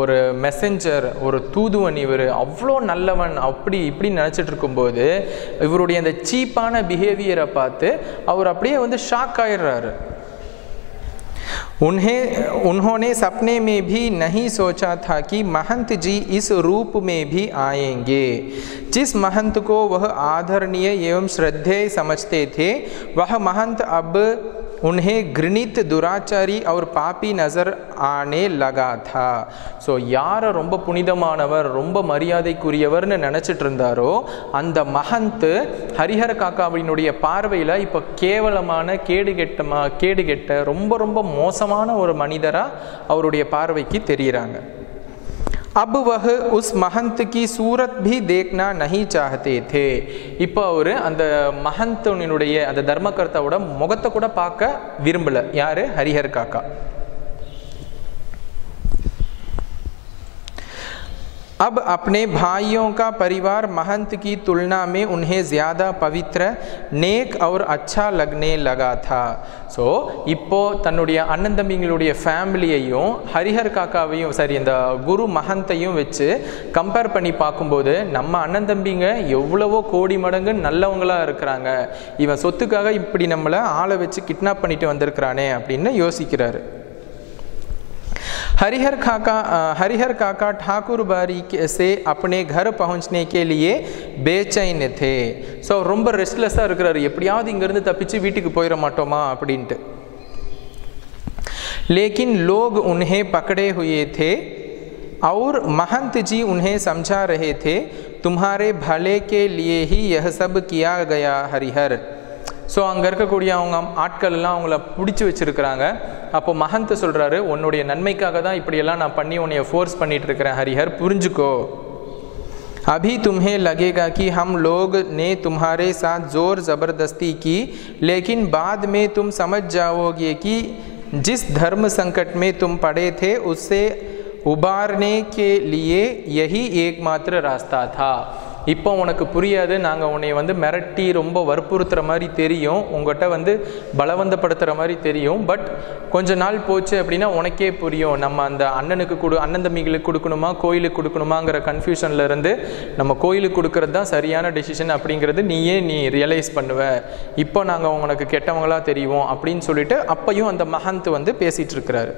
ஒரு மெசஞ்சர், ஒரு தூதுவன், இவர் அவ்வளோ நல்லவன் அப்படி இப்படி நினச்சிட்டு இருக்கும்போது இவருடைய அந்த சீப்பான பிஹேவியரை பார்த்து அவர் அப்படியே வந்து ஷாக் ஆயிடுறாரு. उन्होंने सपने में भी नहीं सोचा था कि महंत जी इस रूप में भी आएंगे. जिस महंत को वह आदरणीय एवं श्रद्धेय समझते थे वह महंत अब उन्हें घृणित, दुराचारी और पापी नज़र आने लगा था. ஸோ யாரை ரொம்ப புனிதமானவர், ரொம்ப மரியாதைக்குரியவர்னு நினச்சிட்டு இருந்தாரோ அந்த மஹந்த் ஹரிஹர காக்காவினுடைய பார்வையில் இப்போ கேவலமான கேடுகெட்ட ரொம்ப ரொம்ப மோசமான ஒரு மனிதராக அவருடைய பார்வைக்கு தெரிகிறாங்க. अब वह उस महंत की सूरत भी देखना नहीं चाहते थे. இப்போ அவர் அந்த மஹந்தனுடைய அந்த தர்மகர்த்தாவோட முகத்தை கூட பார்க்க விரும்பல. யாரு? ஹரிஹர் காக்கா. अब अपने भाइयों का परिवार महंत की तुलना में उन्हें ज़्यादा पवित्र, नेक और अच्छा लगने लगा था. ஸோ இப்போ தன்னுடைய அண்ணன் தம்பிங்களுடைய ஃபேமிலியையும் ஹரிஹர் காக்காவையும் சரி இந்த குரு மஹந்தையும் வச்சு கம்பேர் பண்ணி பார்க்கும்போது நம்ம அண்ணன் தம்பிங்க எவ்வளவோ கோடி மடங்கு நல்லவங்களாக இருக்கிறாங்க, இவன் சொத்துக்காக இப்படி நம்மளை ஆளை வச்சு கிட்னாப் பண்ணிட்டு வந்திருக்கிறானே அப்படின்னு யோசிக்கிறாரு. हरिहर काका ठाकुर बारी से अपने घर पहुंचने के लिए बेचैन थे. ஸோ ரொம்ப ரெஸ்ட்லெஸ்ஸாக இருக்கிறாரு, எப்படியாவது இங்கேருந்து தப்பிச்சு வீட்டுக்கு போயிட மாட்டோமா அப்படின்ட்டு. लेकिन लोग उन्हें पकड़े हुए थे और महंत जी उन्हें समझा रहे थे तुम्हारे भले के लिए ही यह सब किया गया हरिहर. ஸோ அங்கே இருக்கக்கூடிய அவங்க ஆட்கள் எல்லாம் அவங்கள பிடிச்சி வச்சுருக்கிறாங்க. அப்போ மஹந்த் சொல்கிறாரு, உன்னுடைய நன்மைக்காக தான் இப்படியெல்லாம் நான் பண்ணி உன்னைய ஃபோர்ஸ் பண்ணிகிட்டு இருக்கிறேன் ஹரிஹர், புரிஞ்சுக்கோ. अभी तुम्हें लगेगा कि हम लोग ने तुम्हारे साथ ज़ोर ज़बरदस्ती की, लेकिन बाद में तुम समझ जाओगे कि जिस धर्म संकट में तुम पड़े थे उससे उबारने के लिए यही एकमात्र रास्ता था. இப்போ உனக்கு புரியாது, நாங்கள் உன்னை வந்து மிரட்டி ரொம்ப வற்புறுத்துகிற மாதிரி தெரியும், உங்கள்கிட்ட வந்து பலவந்தப்படுத்துகிற மாதிரி தெரியும். பட் கொஞ்ச நாள் போச்சு அப்படின்னா உனக்கே புரியும், நம்ம அந்த அண்ணன் தம்பிகளுக்கு கொடுக்கணுமா கோயிலுக்கு கொடுக்கணுமாங்கிற கன்ஃபியூஷனில் இருந்து நம்ம கோயிலுக்கு கொடுக்கறது தான் சரியான டெசிஷன் அப்படிங்கிறது நீ ரியலைஸ் பண்ணுவ, இப்போ நாங்கள் உனக்கு கெட்டவங்களாக தெரியும் அப்படின்னு சொல்லிட்டு அப்பையும் அந்த மஹந்த் வந்து பேசிகிட்டு இருக்கிறாரு.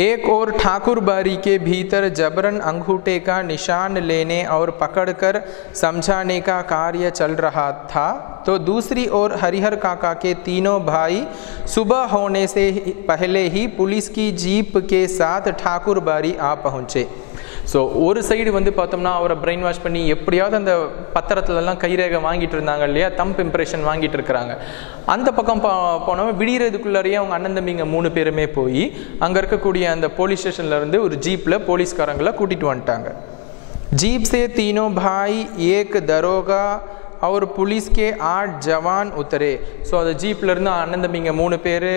एक और ठाकुर बारी के भीतर जबरन अंगूठे का निशान लेने और पकड़कर समझाने का कार्य चल रहा था, तो दूसरी ओर हरिहर काका के तीनों भाई सुबह होने से पहले ही पुलिस की जीप के साथ ठाकुर बारी आ पहुँचे. ஸோ ஒரு சைடு வந்து பார்த்தோம்னா அவரை பிரெயின் வாஷ் பண்ணி எப்படியாவது அந்த பத்திரத்துலலாம் கைரேகை வாங்கிட்டு இருந்தாங்க இல்லையா, தம்ப் இம்ப்ரெஷன் வாங்கிட்டு இருக்கிறாங்க. அந்த பக்கம் போனவங்க விடியறதுக்குள்ளாரையே அவங்க அண்ணன் தம்பிங்க 3 பேருமே போய் அங்கே இருக்கக்கூடிய அந்த போலீஸ் ஸ்டேஷன்லேருந்து ஒரு ஜீப்பில் போலீஸ்காரங்களை கூட்டிகிட்டு வந்துட்டாங்க. जीप से तीनों भाई एक दरोगा और पुलिस के 8 जवान उतरे. ஸோ அது ஜீப்லேருந்து அண்ணன் தம்பிங்க 3 பேர்,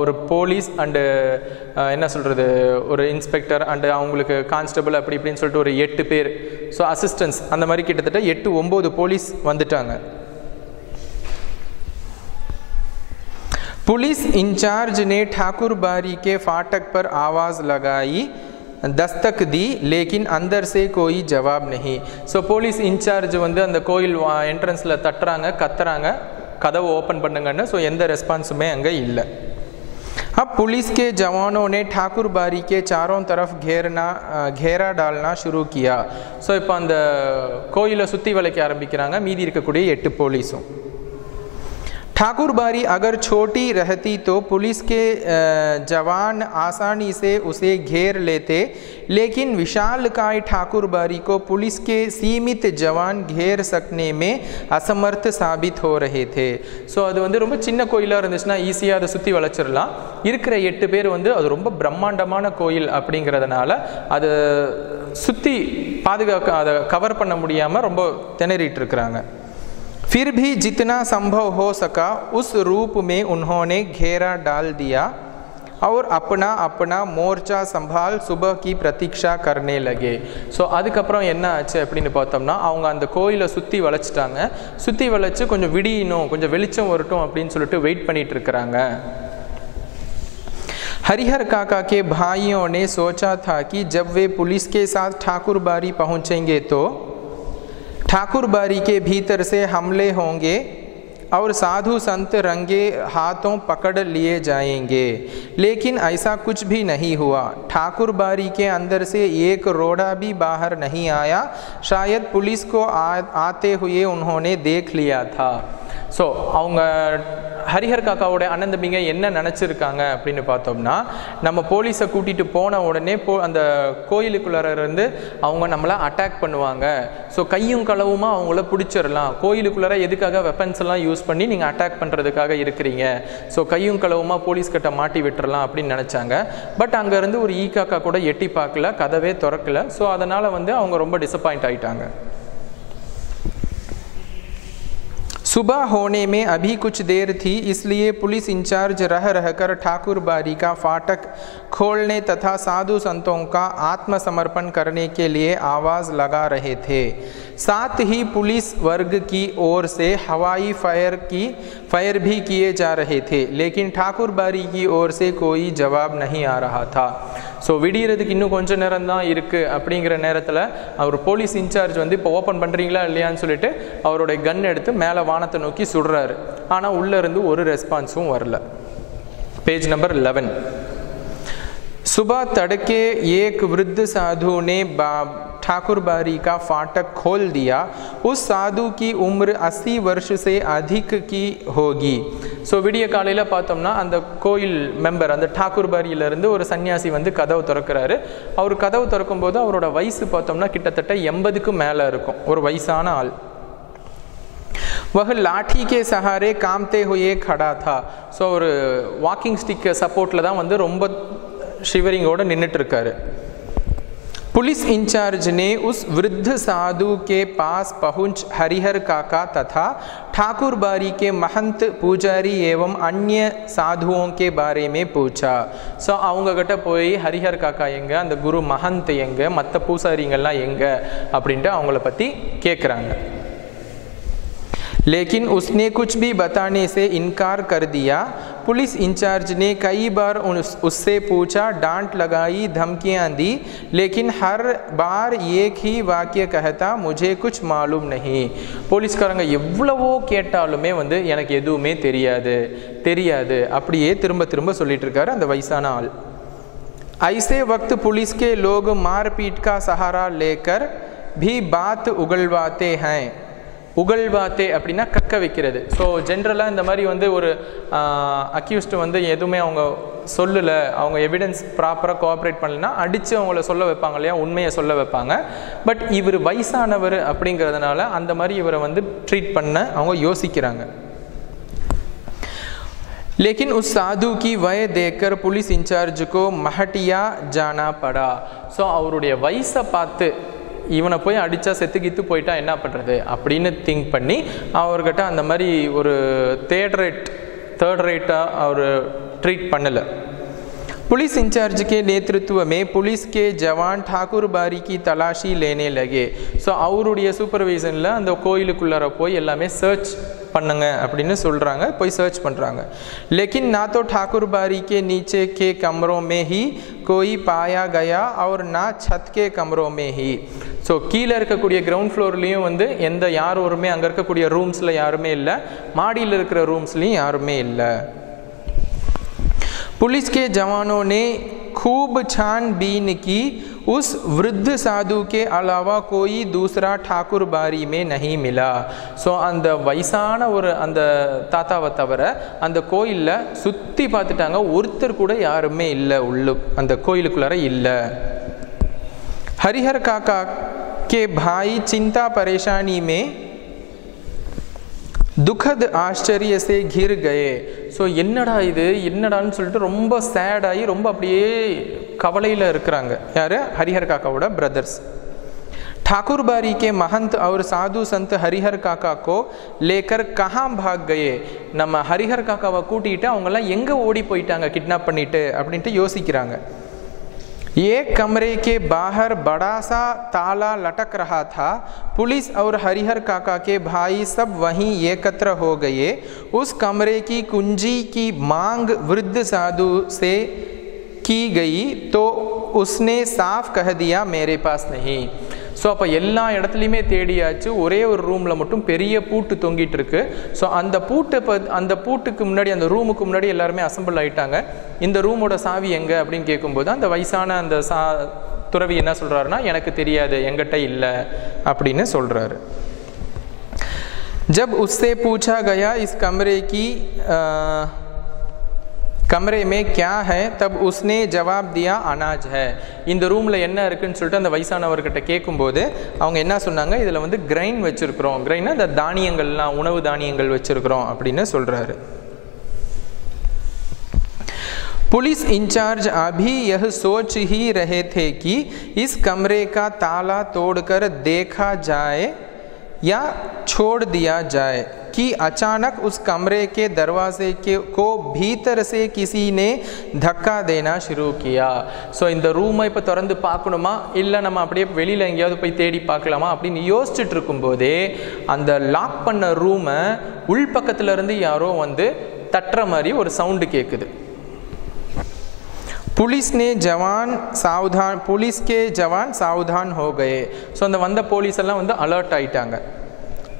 ஒரு போலீஸ் அண்டு என்ன சொல்கிறது ஒரு இன்ஸ்பெக்டர் அண்டு அவங்களுக்கு கான்ஸ்டபிள் அப்படி இப்படின்னு சொல்லிட்டு ஒரு 8 பேர். ஸோ அசிஸ்டன்ஸ் அந்த மாதிரி கிட்டத்தட்ட 8-9 போலீஸ் வந்துட்டாங்க. पुलिस इंचार्ज ने ठाकुर बारी के फाटक पर आवाज़ लगाई, दस्तक दी, लेकिन अंदर से कोई जवाब नहीं. ஸோ போலீஸ் இன்சார்ஜ் வந்து அந்த கோயில் என்ட்ரன்ஸில் தட்டுறாங்க, கத்துறாங்க, கதவை ஓப்பன் பண்ணுங்கன்னு. ஸோ எந்த ரெஸ்பான்ஸுமே அங்கே இல்லை. अब पुलिस के जवानों ने ठाकुर बारी के चारों तरफ घेरा डालना शुरू किया. ஸோ இப்போ அந்த கோயிலை சுற்றி வளைக்க ஆரம்பிக்கிறாங்க மீதி இருக்கக்கூடிய 8 போலீஸும். ठाकुर बारी अगर छोटी रहती तो पुलिस के जवान आसानी से उसे घेर लेते, लेकिन विशालकाय ठाकुर बारी को पुलिस के सीमित जवान घेर सकने में असमर्थ साबित हो रहे थे. ஸோ அது வந்து ரொம்ப சின்ன கோயிலாக இருந்துச்சுன்னா ஈஸியாக அதை சுற்றி வளைச்சிடலாம். இருக்கிற 8 பேர் வந்து அது ரொம்ப பிரம்மாண்டமான கோயில் அப்படிங்கிறதுனால அதை சுற்றி பாதுகாக்க அதை கவர் பண்ண முடியாமல் ரொம்ப திணறிட்டு இருக்கிறாங்க. फिर भी जितना संभव हो सका उस रूप में उन्होंने घेरा डाल दिया और अपना अपना मोर्चा संभाल सुबह की प्रतीक्षा करने लगे. ஸோ அதுக்கப்புறம் என்ன ஆச்சு அப்படின்னு பார்த்தோம்னா அவங்க அந்த கோயிலை சுற்றி வளைச்சிட்டாங்க. சுற்றி வளைச்சு கொஞ்சம் விடியணும், கொஞ்சம் வெளிச்சம் வரட்டும் அப்படின்னு சொல்லிட்டு வெயிட் பண்ணிட்டு இருக்கிறாங்க. हरिहर काका के भाइयों ने सोचा था कि जब वे पुलिस के साथ ठाकुर बारी पहुँचेंगे तो ठाकुर बारी के भीतर से हमले होंगे और साधु संत रंगे हाथों पकड़ लिए जाएंगे, लेकिन ऐसा कुछ भी नहीं हुआ. ठाकुर बारी के अंदर से एक रोड़ा भी बाहर नहीं आया. शायद पुलिस को आते हुए उन्होंने देख लिया था. ஸோ அவங்க ஹரிஹர் காக்காவோட அண்ணன் தம்பிங்க என்ன நினச்சிருக்காங்க அப்படின்னு பார்த்தோம்னா, நம்ம போலீஸை கூட்டிகிட்டு போன உடனே அந்த கோயிலுக்குள்ளார இருந்து அவங்க நம்மளை அட்டாக் பண்ணுவாங்க. ஸோ கையும் களவுமா அவங்கள பிடிச்சிடலாம். கோயிலுக்குள்ளார எதுக்காக வெப்பன்ஸ் எல்லாம் யூஸ் பண்ணி நீங்கள் அட்டாக் பண்ணுறதுக்காக இருக்கிறீங்க. ஸோ கையும் களவுமா போலீஸ்கிட்ட மாட்டி விட்டுறலாம் அப்படின்னு நினச்சாங்க. பட் அங்கேருந்து ஒரு காக்கா கூட எட்டி பார்க்கல, கதவே திறக்கல. ஸோ அதனால் வந்து அவங்க ரொம்ப டிசப்பாயிண்ட் ஆகிட்டாங்க. सुबह होने में अभी कुछ देर थी, इसलिए पुलिस इंचार्ज रह रहकर ठाकुर बारी का फाटक खोलने तथा साधु संतों का आत्मसमर्पण करने के लिए आवाज़ लगा रहे थे. साथ ही पुलिस वर्ग की ओर से हवाई फायर भी किए जा रहे थे, लेकिन ठाकुर बारी की ओर से कोई जवाब नहीं आ रहा था. ஸோ விடியறதுக்கு இன்னும் கொஞ்சம் நேரம் தான் இருக்குது அப்படிங்கிற நேரத்தில் அவர் போலீஸ் இன்சார்ஜ் வந்து இப்போ ஓப்பன் பண்ணுறீங்களா இல்லையான்னு சொல்லிட்டு அவருடைய கன் எடுத்து மேலே வானத்தை நோக்கி சுடுறாரு. ஆனால் உள்ளேருந்து ஒரு ரெஸ்பான்ஸும் வரல. Page number 11. सुबह तड़के एक वृद्ध साधु ने ठाकुर बारी का फाटक खोल दिया. उस साधु की उम्र 80 वर्ष से अधिक की होगी. ஸோ விடிய காலையில் பார்த்தோம்னா அந்த கோயில் மெம்பர் அந்த ठाकुर பாரியிலேருந்து ஒரு சன்னியாசி வந்து கதவு திறக்கிறாரு. அவர் கதவு திறக்கும் போது அவரோட வயசு பார்த்தோம்னா கிட்டத்தட்ட 80க்கு மேலே இருக்கும், ஒரு வயசான ஆள். वह लाठी के सहारे कामते हुए खड़ा था. ஸோ ஒரு வாக்கிங் ஸ்டிக் சப்போர்ட்டில் தான் வந்து ரொம்ப ஷிவரிங்கோடு நின்றுட்டு இருக்காரு. पुलिस इंचार्ज ने उस वृद्ध साधु के पास पहुंच हरिहर काका तथा ठाकुर बारी के महंत पूजारी एवं अन्य साधुओं के बारे में पूछा. ஸோ அவங்க கிட்ட போய் ஹரிஹர் காக்கா எங்க, அந்த குரு மஹந்த் எங்க, மற்ற பூசாரிங்கெல்லாம் எங்க அப்படின்ட்டு அவங்கள பற்றி கேட்குறாங்க. लेकिन उसने कुछ भी बताने से इनकार कर दिया. पुलिस इंचार्ज ने कई बार उससे पूछा, डांट लगाई, धमकियां दी, लेकिन हर बार एक ही वाक्य कहता, मुझे कुछ मालूम नहीं. போலீஸ்காரங்க எவ்வளவோ கேட்டாலுமே வந்து எனக்கு எதுவுமே தெரியாது அப்படியே திரும்ப திரும்ப சொல்லிட்டு இருக்காரு அந்த வயசான ஆள். ऐसे वक्त पुलिस के लोग मारपीट का सहारा लेकर भी बात उगलवाते हैं. உகழ்வாத்தே அப்படின்னா கக்க வைக்கிறது. ஸோ ஜென்ரலாக இந்த மாதிரி வந்து ஒரு அக்யூஸ்டு வந்து எதுவுமே அவங்க சொல்லலை, அவங்க எவிடன்ஸ் ப்ராப்பராக கோஆப்ரேட் பண்ணலைன்னா அடித்து அவங்கள சொல்ல வைப்பாங்க இல்லையா, உண்மையை சொல்ல வைப்பாங்க. பட் இவர் வயசானவர் அப்படிங்கிறதுனால அந்த மாதிரி இவரை வந்து ட்ரீட் பண்ண அவங்க யோசிக்கிறாங்க. लेकिन उस साधु की वय देखकर पुलिस इंचार्ज को महटिया जाना पड़ा. ஸோ அவருடைய வயசை பார்த்து இவனை போய் அடித்தா செத்து கித்து போயிட்டா என்ன பண்ணுறது அப்படின்னு திங்க் பண்ணி அவர்கிட்ட அந்த மாதிரி ஒரு தேர்ட் ரேட்டாக அவர் ட்ரீட் பண்ணலை. पुलिस इंचार्ज के नेतृत्व में पुलिस के जवान ठाकुर बारी की तलाशी लेने लगे. ஸோ அவருடைய சூப்பர்வைசனில் அந்த கோயிலுக்குள்ளார போய் எல்லாமே சர்ச் பண்ணுங்க அப்படின்னு சொல்கிறாங்க. போய் சர்ச் பண்ணுறாங்க. लेकिन ना तो ठाकुर बारी के नीचे के कमरों में ही कोई पाया गया और ना छत के कमरों में ही. ஸோ கீழே இருக்கக்கூடிய கிரவுண்ட் ஃப்ளோர்லேயும் வந்து யாருமே அங்கே இருக்கக்கூடிய ரூம்ஸில் யாருமே இல்லை, மாடியில் இருக்கிற ரூம்ஸ்லேயும் யாருமே இல்லை. पुलिस के जवानों ने खूब छानबीन की, उस वृद्ध साधु के अलावा कोई दूसरा ठाकुर बारी में नहीं मिला. ஸோ அந்த வயசான ஒரு அந்த தாத்தாவை தவிர அந்த கோயிலில் சுற்றி பார்த்துட்டாங்க, ஒருத்தர் கூட யாருமே இல்லை, அந்த கோயிலுக்குள்ளார இல்லை. हरिहर काका के भाई चिंता परेशानी में துக்கத் ஆச்சரிய சே கிர் கயே. ஸோ என்னடான்னு சொல்லிட்டு ரொம்ப சேடாகி ரொம்ப அப்படியே கவலையில் இருக்கிறாங்க. யார்? ஹரிஹர் காக்காவோட பிரதர்ஸ். ठाकुर बारी के महंत और साधु संत हरिहर काका को लेकर कहाँ भाग गए. நம்ம ஹரிஹர் காக்காவை கூட்டிகிட்டு அவங்கெல்லாம் எங்கே ஓடி போயிட்டாங்க கிட்னாப் பண்ணிட்டு அப்படின்ட்டு யோசிக்கிறாங்க. एक कमरे के बाहर बड़ा सा ताला लटक रहा था. पुलिस और हरिहर काका के भाई सब वहीं एकत्र हो गए. उस कमरे की कुंजी की मांग वृद्ध साधु से की गई तो उसने साफ कह दिया मेरे पास नहीं. ஸோ அப்போ எல்லா இடத்துலையுமே தேடியாச்சு, ஒரே ஒரு ரூமில் மட்டும் பெரிய பூட்டு தொங்கிட்டு இருக்கு. ஸோ அந்த பூட்டுக்கு முன்னாடி அந்த ரூமுக்கு முன்னாடி எல்லாருமே அசம்பிள் ஆகிட்டாங்க. இந்த ரூமோட சாவி எங்கே அப்படின்னு கேட்கும்போது அந்த வயசான அந்த துறவி என்ன சொல்கிறாருன்னா, எனக்கு தெரியாது, எங்கிட்ட இல்லை அப்படின்னு சொல்கிறாரு. जब उससे पूछा गया इस कमरे में क्या है, तब उसने जवाब दिया अनाज है. இந்த ரூமில் என்ன இருக்குன்னு சொல்லிட்டு அந்த வயசானவர்கிட்ட கேட்கும்போது அவங்க என்ன சொன்னாங்க, இதில் வந்து கிரைன் வச்சுருக்கிறோம், கிரைன்னா இந்த தானியங்கள்லாம் உணவு தானியங்கள் வச்சுருக்கிறோம் அப்படின்னு சொல்கிறாரு. पुलिस इंचार्ज अभी यह सोच ही रहे थे कि इस कमरे का ताला तोड़कर देखा जाए या छोड़ दिया जाए कि अचानक उस कमरे के दरवाजे को भीतर से किसी ने धक्का देना शुरू किया. ஸோ இந்த ரூமை இப்போ திறந்து பார்க்கணுமா இல்லை நம்ம அப்படியே வெளியில் எங்கேயாவது போய் தேடி பார்க்கலாமா அப்படின்னு யோசிச்சுட்டு இருக்கும்போதே அந்த லாக் பண்ண ரூமை உள்பக்கத்துல இருந்து யாரோ வந்து தட்டுற மாதிரி ஒரு சவுண்டு கேட்குது. पुलिस के जवान सावधान हो गए. ஸோ அந்த வந்த போலீஸ் எல்லாம் வந்து அலர்ட் ஆயிட்டாங்க.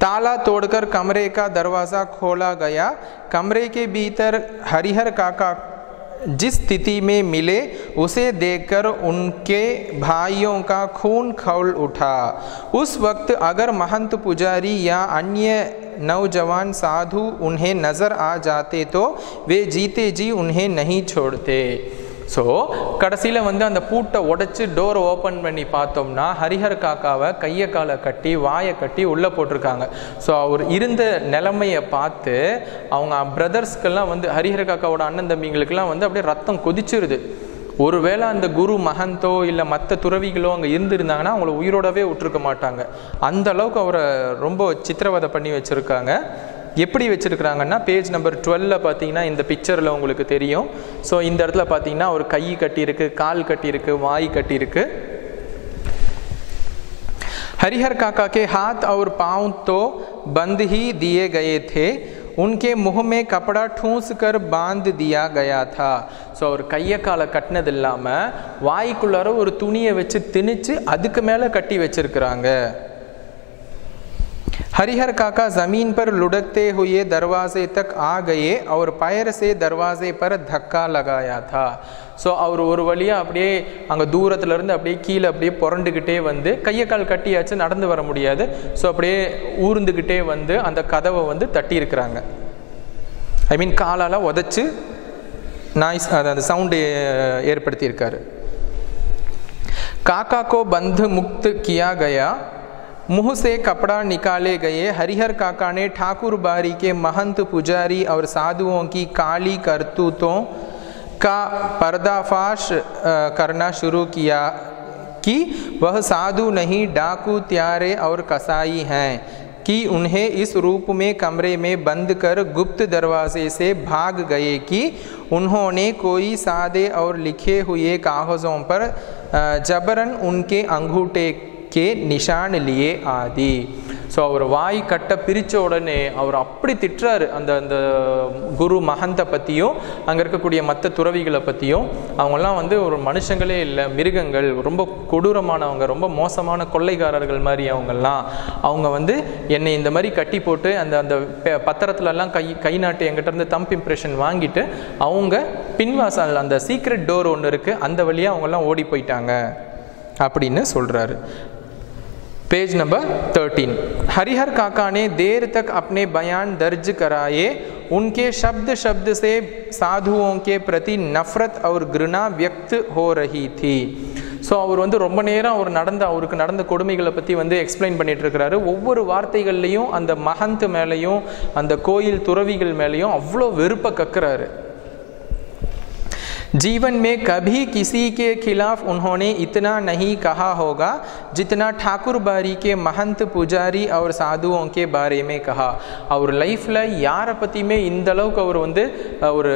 ताला तोड़कर कमरे का दरवाज़ा खोला गया. कमरे के भीतर हरिहर काका जिस स्थिति में मिले उसे देखकर उनके भाइयों का खून खौल उठा. उस वक्त अगर महंत पुजारी या अन्य नौजवान साधु उन्हें नज़र आ जाते तो वे जीते जी उन्हें नहीं छोड़ते. ஸோ கடைசியில் வந்து அந்த பூட்டை உடைச்சி டோரை ஓப்பன் பண்ணி பார்த்தோம்னா ஹரிஹர் காக்காவை கையை காலை கட்டி வாயை கட்டி உள்ளே போட்டிருக்காங்க. ஸோ அவர் இருந்த நிலைமையை பார்த்து அவங்க பிரதர்ஸ்க்கெல்லாம் வந்து ஹரிஹர் காக்காவோட அண்ணன் தம்பிங்களுக்கெல்லாம் வந்து அப்படியே ரத்தம் கொதிச்சிருது. ஒருவேளை அந்த குரு மகந்தோ இல்லை மற்ற துறவிகளோ அங்கே இருந்திருந்தாங்கன்னா அவங்கள உயிரோடவே விட்டுருக்க மாட்டாங்க. அந்த அளவுக்கு அவரை ரொம்ப சித்திரவதை பண்ணி வச்சுருக்காங்க. எப்படி வச்சுருக்கிறாங்கன்னா பேஜ் நம்பர் 12 பார்த்தீங்கன்னா இந்த பிக்சரில் உங்களுக்கு தெரியும். ஸோ இந்த இடத்துல பார்த்தீங்கன்னா ஒரு கை கட்டியிருக்கு, கால் கட்டியிருக்கு, வாய் கட்டியிருக்கு. हरिहर काका के हाथ और पाँव तो बंद ही दिए गए थे. उनके मुँह में कपड़ा ठूंस कर बांध दिया गया था. ஸோ அவர் கையை காலை கட்டினது இல்லாமல் வாய்க்குள்ளார ஒரு துணியை வச்சு திணிச்சு அதுக்கு மேலே கட்டி வச்சிருக்கிறாங்க. हरिहर काका ज़मीन पर लुढ़कते हुए दरवाजे तक आ गए और पैर से दरवाजे पर धक्का लगाया था. ஸோ அவர் ஒரு வழியாக அப்படியே அங்கே தூரத்துலேருந்து அப்படியே கீழே அப்படியே புரண்டுக்கிட்டே வந்து கையை கால் கட்டியாச்சு, நடந்து வர முடியாது. ஸோ அப்படியே ஊர்ந்துக்கிட்டே வந்து அந்த கதவை வந்து தட்டியிருக்கிறாங்க. ஐ மீன் காலால் உதச்சி நாய்ஸ் அந்த சவுண்டு ஏற்படுத்தியிருக்காரு. काका को बंध मुक्त किया गया. मुँह से कपड़ा निकाले गए. हरिहर काका ने ठाकुर बारी के महंत पुजारी और साधुओं की काली करतूतों का पर्दाफाश करना शुरू कि वह साधु नहीं डाकू त्यारे और कसाई हैं, कि उन्हें इस रूप में कमरे में बंद कर गुप्त दरवाजे से भाग गए कि उन्होंने कोई सादे और लिखे हुए कागज़ों पर जबरन उनके अंगूठे के निशान लिए आदि. ஸோ அவர் வாய் கட்ட பிரித்த உடனே அவர் அப்படி திட்டுறாரு அந்த அந்த குரு மகந்தை பற்றியும் அங்கே இருக்கக்கூடிய மற்ற துறவிகளை பற்றியும். அவங்கெல்லாம் வந்து ஒரு மனுஷங்களே இல்லை, மிருகங்கள், ரொம்ப கொடூரமானவங்க, ரொம்ப மோசமான கொள்ளைக்காரர்கள் மாதிரி அவங்கெல்லாம். அவங்க வந்து என்னை இந்த மாதிரி கட்டி போட்டு அந்த அந்த பத்திரத்துலலாம் கை நாட்டு எங்கிட்ட இருந்து தம்ப் இம்ப்ரெஷன் வாங்கிட்டு அவங்க பின்வாசல் அந்த சீக்ரெட் டோர் ஒன்று இருக்குது, அந்த வழியாக அவங்கெல்லாம் ஓடி போயிட்டாங்க அப்படின்னு சொல்கிறாரு. Page number 13. हरिहर काका ने देर तक अपने बयान दर्ज कराए. उनके शब्द शब्द से साधुओं के प्रति नफरत और घृणा व्यक्त हो रही थी. ஸோ அவர் வந்து ரொம்ப நேரம் அவருக்கு நடந்த கொடுமைகளை பற்றி வந்து எக்ஸ்பிளைன் பண்ணிட்டு இருக்கிறாரு. ஒவ்வொரு வார்த்தைகள்லையும் அந்த மகந்த் மேலேயும் அந்த கோயில் துறவிகள் மேலேயும் அவ்வளோ வெறுப்பை கக்குறாரு. जीवन में कभी किसी के खिलाफ उन्होंने इतना नहीं कहा होगा जितना ठाकुर बारी के महंत पुजारी और साधुओं के बारे में कहा. அவர் லைஃப்பில் யாரை பற்றியுமே இந்த அளவுக்கு அவர் வந்து ஒரு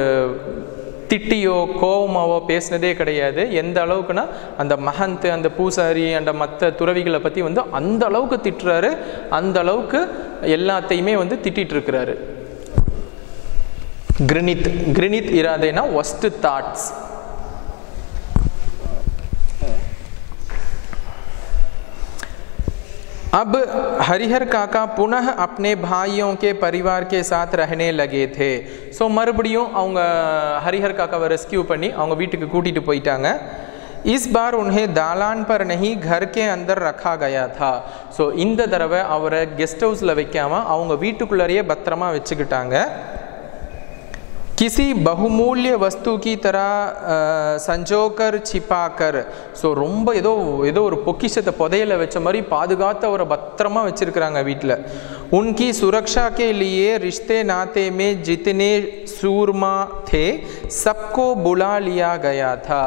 திட்டியோ கோவமாவோ பேசினதே கிடையாது. எந்த அளவுக்குன்னா அந்த மகந்த், அந்த பூசாரி, அந்த மற்ற துறவிகளை பற்றி வந்து அந்த அளவுக்கு திட்டுறாரு, அந்த அளவுக்கு எல்லாத்தையுமே வந்து திட்டிகிட்டு இருக்கிறாரு. घृणित घृणित इरादे ना वर्स्ट थॉट्स. अब हरिहर काका पुनः अपने भाइयों के परिवार के साथ रहने लगे थे. ஸோ மறுபடியும் அவங்க ஹரிஹர் காக்காவை ரெஸ்கியூ பண்ணி அவங்க வீட்டுக்கு கூட்டிட்டு போயிட்டாங்க. इस बार उन्हें दालान पर नहीं घर के अंदर रखा गया था. ஸோ இந்த தடவை அவரை கெஸ்ட் ஹவுஸில் வைக்காம அவங்க வீட்டுக்குள்ளேயே பத்திரமா வச்சுக்கிட்டாங்க. किसी बहुमूल्य वस्तु की तरह संजोकर छिपाकर. ஸோ ரொம்ப ஏதோ ஒரு பொக்கிஷத்தை புதையல வச்ச மாதிரி பாதுகாத்து அவரை பத்திரமா வச்சிருக்கிறாங்க வீட்டில். उनकी सुरक्षा के लिए रिश्ते नाते में जितने सूरमा थे सबको बुला लिया गया था.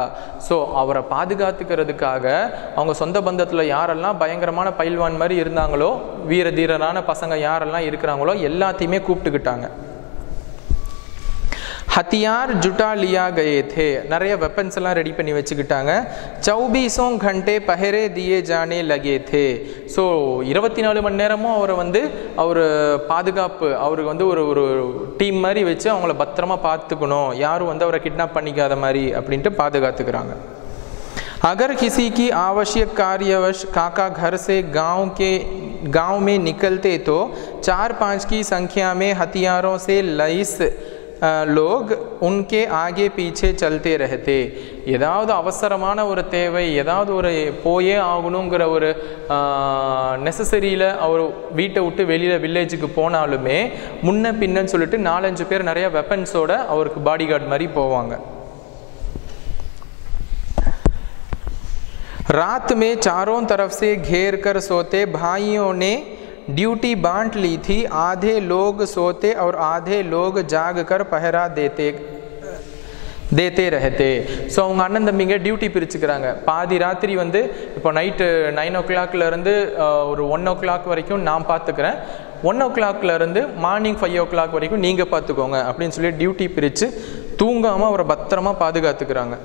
ஸோ அவரை பாதுகாத்துக்கிறதுக்காக அவங்க சொந்த பந்தத்தில் யாரெல்லாம் பயங்கரமான பயில்வான் மாதிரி இருந்தாங்களோ, வீர தீரரான பசங்க யாரெல்லாம் இருக்கிறாங்களோ எல்லாத்தையுமே கூப்பிட்டுக்கிட்டாங்க. हथियार जुटा लिया गए थे. நிறைய வெப்பன்ஸ் எல்லாம் ரெடி பண்ணி வச்சுக்கிட்டாங்க. 24 घंटे पहरे दिए जाने लगे थे. ஸோ 24 மணி நேரமும் அவரை வந்து அவர் பாதுகாப்பு, அவருக்கு வந்து ஒரு டீம் மாதிரி வச்சு அவங்கள பத்திரமா பார்த்துக்கணும், யாரும் வந்து அவரை கிட்னாப் பண்ணிக்காத மாதிரி அப்படின்ட்டு பாதுகாத்துக்கிறாங்க. अगर किसी की आवश्यक कार्यवश काका घर से गांव में निकलते तो 4-5 की संख्या में हथियारों से लैस लोग उनके आगे पीछे चलते रहते. ஏதாவது அவசரமான ஒரு தேவை, ஏதாவது ஒரு போயே ஆகணுங்கிற ஒரு நெசசரியில் அவர் வீட்டை விட்டு வெளியில் வில்லேஜுக்கு போனாலுமே முன்ன பின்னன்னு சொல்லிட்டு 4-5 பேர் நிறைய வெப்பன்ஸோட அவருக்கு பாடி கார்டு மாதிரி போவாங்க. रात में चारों तरफ से घेर कर सोते. भाइयों ने ड्यूटी बांट ली थी. आधे लोग सोते और आधे लोग जाग कर पहरा देते रहते. ஸோ அவங்க அண்ணன் தம்பிங்க டியூட்டி பிரிச்சுக்கிறாங்க. பாதி ராத்திரி வந்து இப்போ நைட்டு 9 o'clock இருந்து ஒரு 1 o'clock வரைக்கும் நான் பார்த்துக்கிறேன், 1 o'clock இருந்து மார்னிங் 5 o'clock வரைக்கும் நீங்கள் பார்த்துக்கோங்க அப்படின்னு சொல்லி டியூட்டி பிரித்து தூங்காமல் அவரை பத்திரமா பாதுகாத்துக்கிறாங்க.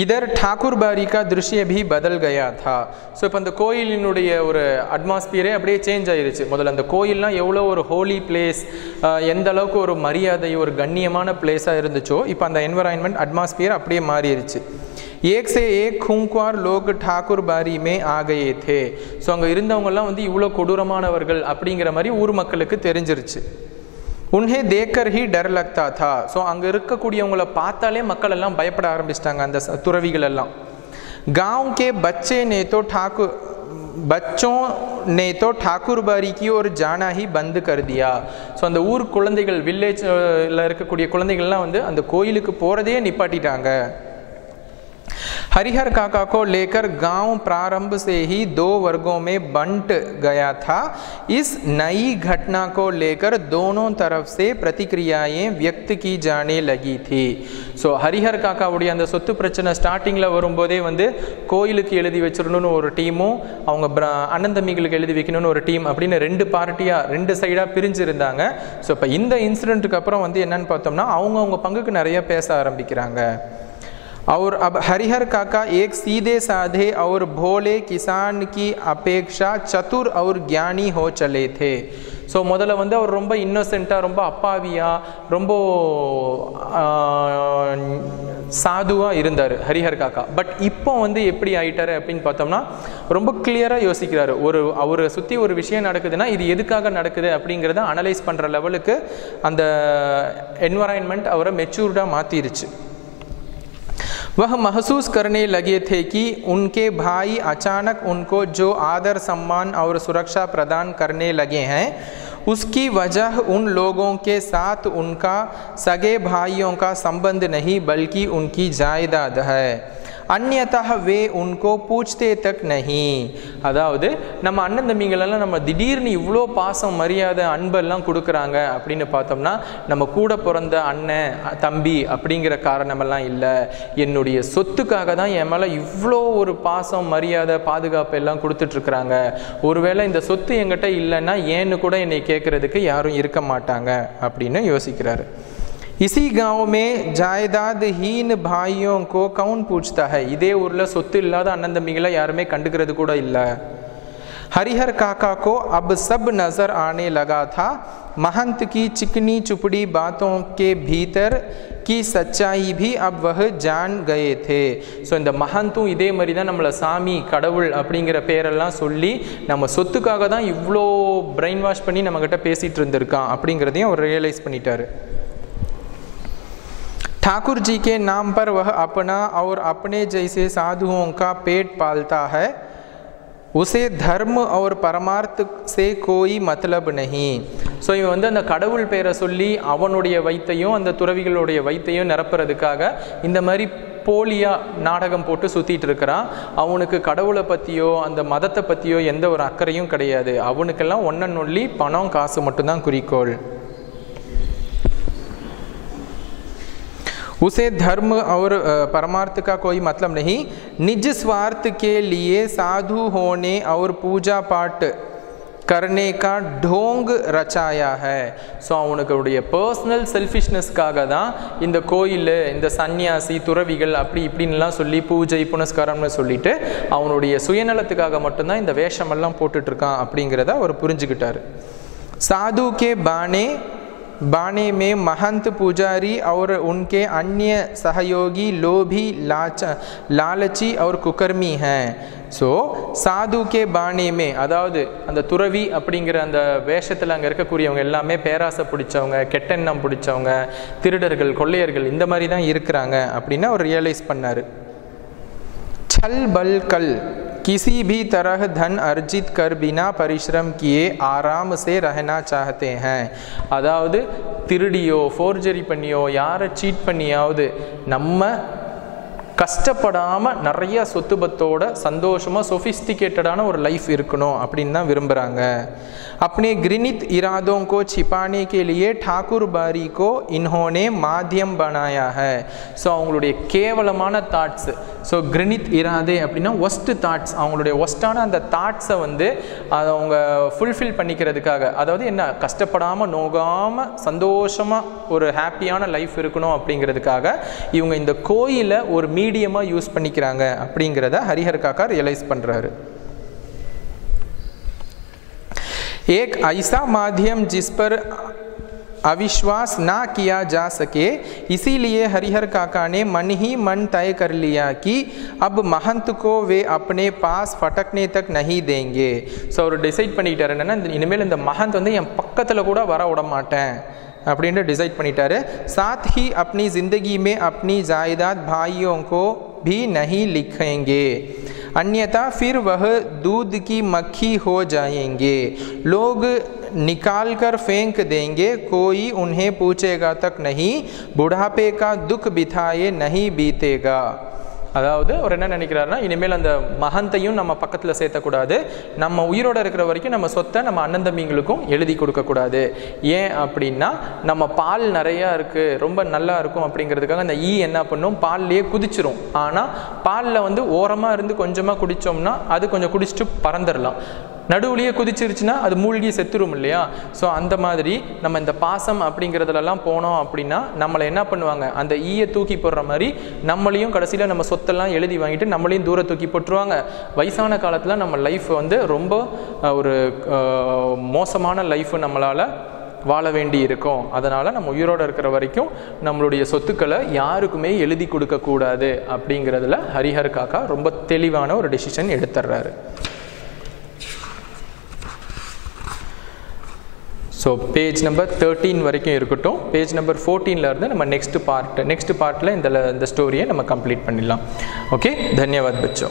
इधर ठाकुर बारी का दृश्य भी बदल गया था. ஸோ இப்போ அந்த கோயிலினுடைய ஒரு அட்மாஸ்பியரே அப்படியே சேஞ்ச் ஆயிருச்சு. முதல்ல அந்த கோயில்லாம் எவ்வளோ ஒரு ஹோலி பிளேஸ், எந்த அளவுக்கு ஒரு மரியாதை, ஒரு கண்ணியமான பிளேஸாக இருந்துச்சோ இப்போ அந்த என்வரான்மெண்ட் அட்மாஸ்பியர் அப்படியே மாறிடுச்சு. एक से एक खूंखार लोग ठाकुर बारी में आ गए थे. ஸோ அங்கே இருந்தவங்கெல்லாம் வந்து இவ்வளோ கொடூரமானவர்கள் அப்படிங்கிற மாதிரி ஊர் மக்களுக்கு தெரிஞ்சிருச்சு. उन्हें देखकर ही डर लगता था. ஸோ அங்கே இருக்கக்கூடியவங்களை பார்த்தாலே மக்கள் எல்லாம் பயப்பட ஆரம்பிச்சிட்டாங்க, அந்த துறவிகள் எல்லாம். गांव के बच्चों ने तो ठाकुर बारी की ओर जाना ही बंद कर दिया. ஸோ அந்த ஊர் குழந்தைகள், வில்லேஜில் இருக்கக்கூடிய குழந்தைகள்லாம் வந்து அந்த கோயிலுக்கு போகிறதே நிப்பாட்டிட்டாங்க. हरिहर काका को लेकर गांव प्रारंभ से ही 2 वर्गों में बंट गया था। इस नई घटना को लेकर दोनों तरफ से प्रतिक्रियाएं व्यक्त की जाने लगी थी। ஸோ ஹரிஹர் காக்காவுடைய அந்த சொத்து பிரச்சனை ஸ்டார்டிங்கில் வரும்போதே வந்து கோயிலுக்கு எழுதி வச்சிடணும்னு ஒரு டீமும் அவங்க அண்ணன் தம்பிகளுக்கு எழுதி வைக்கணும்னு ஒரு டீம் அப்படின்னு 2 பார்ட்டியாக 2 சைடாக பிரிஞ்சு இருந்தாங்க. ஸோ இப்போ இந்த இன்சிடென்ட்டுக்கு அப்புறம் வந்து என்னன்னு பார்த்தோம்னா அவங்கவுங்க பங்குக்கு நிறைய பேச ஆரம்பிக்கிறாங்க. और अब हरिहर काका एक सीधे साधे और भोले किसान की अपेक्षा चतुर और ज्ञानी हो चले थे. ஸோ முதல்ல வந்து அவர் ரொம்ப இன்னோசென்ட்டாக ரொம்ப அப்பாவியாக ரொம்ப சாதுவாக இருந்தார் ஹரிஹர் காக்கா. பட் இப்போ வந்து எப்படி ஆயிட்டாரு அப்படின்னு பார்த்தோம்னா ரொம்ப கிளியராக யோசிக்கிறாரு. அவரை சுற்றி ஒரு விஷயம் நடக்குதுன்னா இது எதுக்காக நடக்குது அப்படிங்கிறத அனலைஸ் பண்ணுற லெவலுக்கு அந்த என்வரான்மெண்ட் அவரை மெச்சூர்டாக மாற்றிருச்சு. वह महसूस करने लगे थे कि उनके भाई अचानक उनको जो आदर सम्मान और सुरक्षा प्रदान करने लगे हैं उसकी वजह उन लोगों के साथ उनका सगे भाइयों का संबंध नहीं बल्कि उनकी जायदाद है. अन्यथा वे उनको पूछते तक नहीं. அதாவது நம்ம அண்ணன் தம்பிங்களெல்லாம் நம்ம திடீர்னு இவ்வளோ பாசம் மரியாதை அன்பெல்லாம் கொடுக்குறாங்க அப்படின்னு பார்த்தோம்னா நம்ம கூட பிறந்த அண்ணன் தம்பி அப்படிங்கிற காரணமெல்லாம் இல்லை, என்னுடைய சொத்துக்காக தான் என் மேலே இவ்வளோ ஒரு பாசம் மரியாதை பாதுகாப்பு எல்லாம் கொடுத்துட்ருக்குறாங்க. ஒருவேளை இந்த சொத்து என்கிட்ட இல்லைன்னா ஏன்னு கூட என்னை கேட்குறதுக்கு யாரும் இருக்க மாட்டாங்க அப்படின்னு யோசிக்கிறாரு. इसी गांव में जायदाद हीन भाइयों को कौन पूछता है. இதே ஊரில் சொத்து இல்லாத அண்ணன் தம்பிகளை யாருமே கண்டுக்கிறது கூட இல்லை. हरिहर काका को अब सब नजर आने लगा था. महंत की चिकनी चुपड़ी बातों के भीतर की सच्चाई भी अब वह जान गए थे. ஸோ இந்த மஹந்தும் இதே மாதிரி தான் நம்மளை சாமி கடவுள் அப்படிங்கிற பேரெல்லாம் சொல்லி நம்ம சொத்துக்காக தான் இவ்வளோ பிரெயின் வாஷ் பண்ணி நம்மக்கிட்ட பேசிகிட்டு இருந்திருக்கான் அப்படிங்கிறதையும் அவர் ரியலைஸ் பண்ணிட்டாரு. ठाकुर जी के नाम पर वह अपना और अपने जैसे साधुओं का पेट पालता है. उसे धर्म और परमार्थ से कोई मतलब नहीं. ஸோ இவன் வந்து அந்த கடவுள் பேரை சொல்லி அவனுடைய வயிற்றையும் அந்த துறவிகளுடைய வயிற்றையும் நிரப்புறதுக்காக இந்த மாதிரி போலியாக நாடகம் போட்டு சுற்றிட்டு இருக்கிறான். அவனுக்கு கடவுளை பற்றியோ அந்த மதத்தை பற்றியோ எந்த ஒரு அக்கறையும் கிடையாது. அவனுக்கெல்லாம் ஒன்னன் ஒன்லி பணம் காசு மட்டும்தான் குறிக்கோள். उसे धर्म और परमार्थ का कोई मतलब नहीं. निज स्वार्थ के लिए साधु होने और पूजा पाठ करने का ढोंग रचाया है. ஸோ அவனுடைய பர்சனல் செல்ஃபிஷ்னஸ்க்காக தான் இந்த கோயில் இந்த சன்னியாசி துறவிகள் அப்படி இப்படின்லாம் சொல்லி பூஜை புனஸ்காரம்னு சொல்லிட்டு அவனுடைய சுயநலத்துக்காக மட்டும்தான் இந்த வேஷமெல்லாம் போட்டுட்ருக்கான் அப்படிங்கிறத அவர் புரிஞ்சுக்கிட்டார். साधु के बाने में महंत पुजारी और उनके अन्य सहयोगी लोभी लालची और कुकर्मी हैं. ஸோ சாது கே பானே மே அதாவது அந்த துறவி அப்படிங்கிற அந்த வேஷத்தில் அங்கே இருக்கக்கூடியவங்க எல்லாமே பேராசை பிடிச்சவங்க, கெட்டெண்ணம் பிடிச்சவங்க, திருடர்கள், கொள்ளையர்கள் இந்த மாதிரி தான் இருக்கிறாங்க அப்படின்னு அவர் ரியலைஸ் பண்ணார். छल बल कल किसी भी तरह धन अर्जित कर बिना परिश्रम किए आराम से रहना चाहते हैं. அதாவது திருடியோ ஃபோர்ஜரி பண்ணியோ யாரை சீட் பண்ணியாவது நம்ம கஷ்டப்படாமல் நிறைய சொத்துபத்தோட சந்தோஷமாக சொஃபிஸ்டிகேட்டடான ஒரு லைஃப் இருக்கணும் அப்படின்னு தான் விரும்புகிறாங்க. अपने घृणित इरादों को छिपाने के लिए ठाकुर बारी को इन्होंने माध्यम बनाया है. ஸோ அவங்களுடைய கேவலமான தாட்ஸு, ஸோ கிரினித் இராதே அப்படின்னா ஒஸ்ட் தாட்ஸ், அவங்களுடைய ஒஸ்டான அந்த தாட்ஸை வந்து அதை அவங்க ஃபுல்ஃபில் பண்ணிக்கிறதுக்காக, அதாவது என்ன கஷ்டப்படாமல் நோகாமல் சந்தோஷமாக ஒரு ஹாப்பியான லைஃப் இருக்கணும் அப்படிங்கிறதுக்காக இவங்க இந்த கோயிலை ஒரு மீடியமாக யூஸ் பண்ணிக்கிறாங்க அப்படிங்கிறத ஹரிஹர் காக்கா ரியலைஸ் பண்ணுறாரு. एक ऐसा माध्यम जिस पर अविश्वास ना किया जा सके, इसीलिए हरिहर काका ने मन ही मन तय कर लिया कि अब महंत को वे अपने पास फटकने तक नहीं देंगे. ஸோ அவர் டிசைட் பண்ணிட்டார் என்னன்னா இனிமேல் இந்த மஹந்த் வந்து என் பக்கத்தில் கூட வர விட மாட்டேன் அப்படின்ட்டு டிசைட் பண்ணிட்டாரு. साथ ही अपनी ज़िंदगी में अपनी जायदाद भाइयों को भी नहीं लिखेंगे, अन्यथा फिर वह दूध की मक्खी हो जाएंगे. लोग निकाल कर फेंक देंगे, कोई उन्हें पूछेगा तक नहीं, बुढ़ापे का दुख बिठाए नहीं बीतेगा. அதாவது அவர் என்ன நினைக்கிறாருன்னா, இனிமேல் அந்த மகந்தையும் நம்ம பக்கத்தில் சேர்த்தக்கூடாது, நம்ம உயிரோடு இருக்கிற வரைக்கும் நம்ம சொத்தை நம்ம அண்ணன் தம்பிங்களுக்கும் எழுதி கொடுக்கக்கூடாது. ஏன் அப்படின்னா நம்ம பால் நிறையா இருக்குது, ரொம்ப நல்லா இருக்கும் அப்படிங்கிறதுக்காக அந்த ஈ என்ன பண்ணும், பால்லையே குதிச்சிரும். ஆனால் பாலில் வந்து ஓரமாக இருந்து கொஞ்சமாக குடித்தோம்னா அது கொஞ்சம் குடிச்சிட்டு பறந்துடலாம். நடுவுலையே குதிச்சிருச்சுன்னா அது மூழ்கி செத்துரும் இல்லையா? ஸோ அந்த மாதிரி நம்ம இந்த பாசம் அப்படிங்கிறதுலலாம் போனோம் அப்படின்னா நம்மளை என்ன பண்ணுவாங்க, அந்த ஈயை தூக்கி போடுற மாதிரி நம்மளையும் கடைசியில் நம்ம சொத்தெல்லாம் எழுதி வாங்கிட்டு நம்மளையும் தூர தூக்கி போட்டுருவாங்க. வயசான காலத்தில் நம்ம லைஃப் வந்து ரொம்ப ஒரு மோசமான லைஃப் நம்மளால் வாழ வேண்டி இருக்கும். அதனால் நம்ம உயிரோடு இருக்கிற வரைக்கும் நம்மளுடைய சொத்துக்களை யாருக்குமே எழுதி கொடுக்கக்கூடாது அப்படிங்கிறதுல ஹரிஹர் காக்கா ரொம்ப தெளிவான ஒரு டெசிஷன் எடுத்துடுறாரு. ஸோ பேஜ் நம்பர் 13 வரைக்கும் இருக்கட்டும். பேஜ் நம்பர் 14 இருந்து நம்ம நெக்ஸ்ட் பார்ட்டில் இந்த ஸ்டோரியை நம்ம கம்ப்ளீட் பண்ணிடலாம். ஓகே, தன்யவாத் பச்சோ.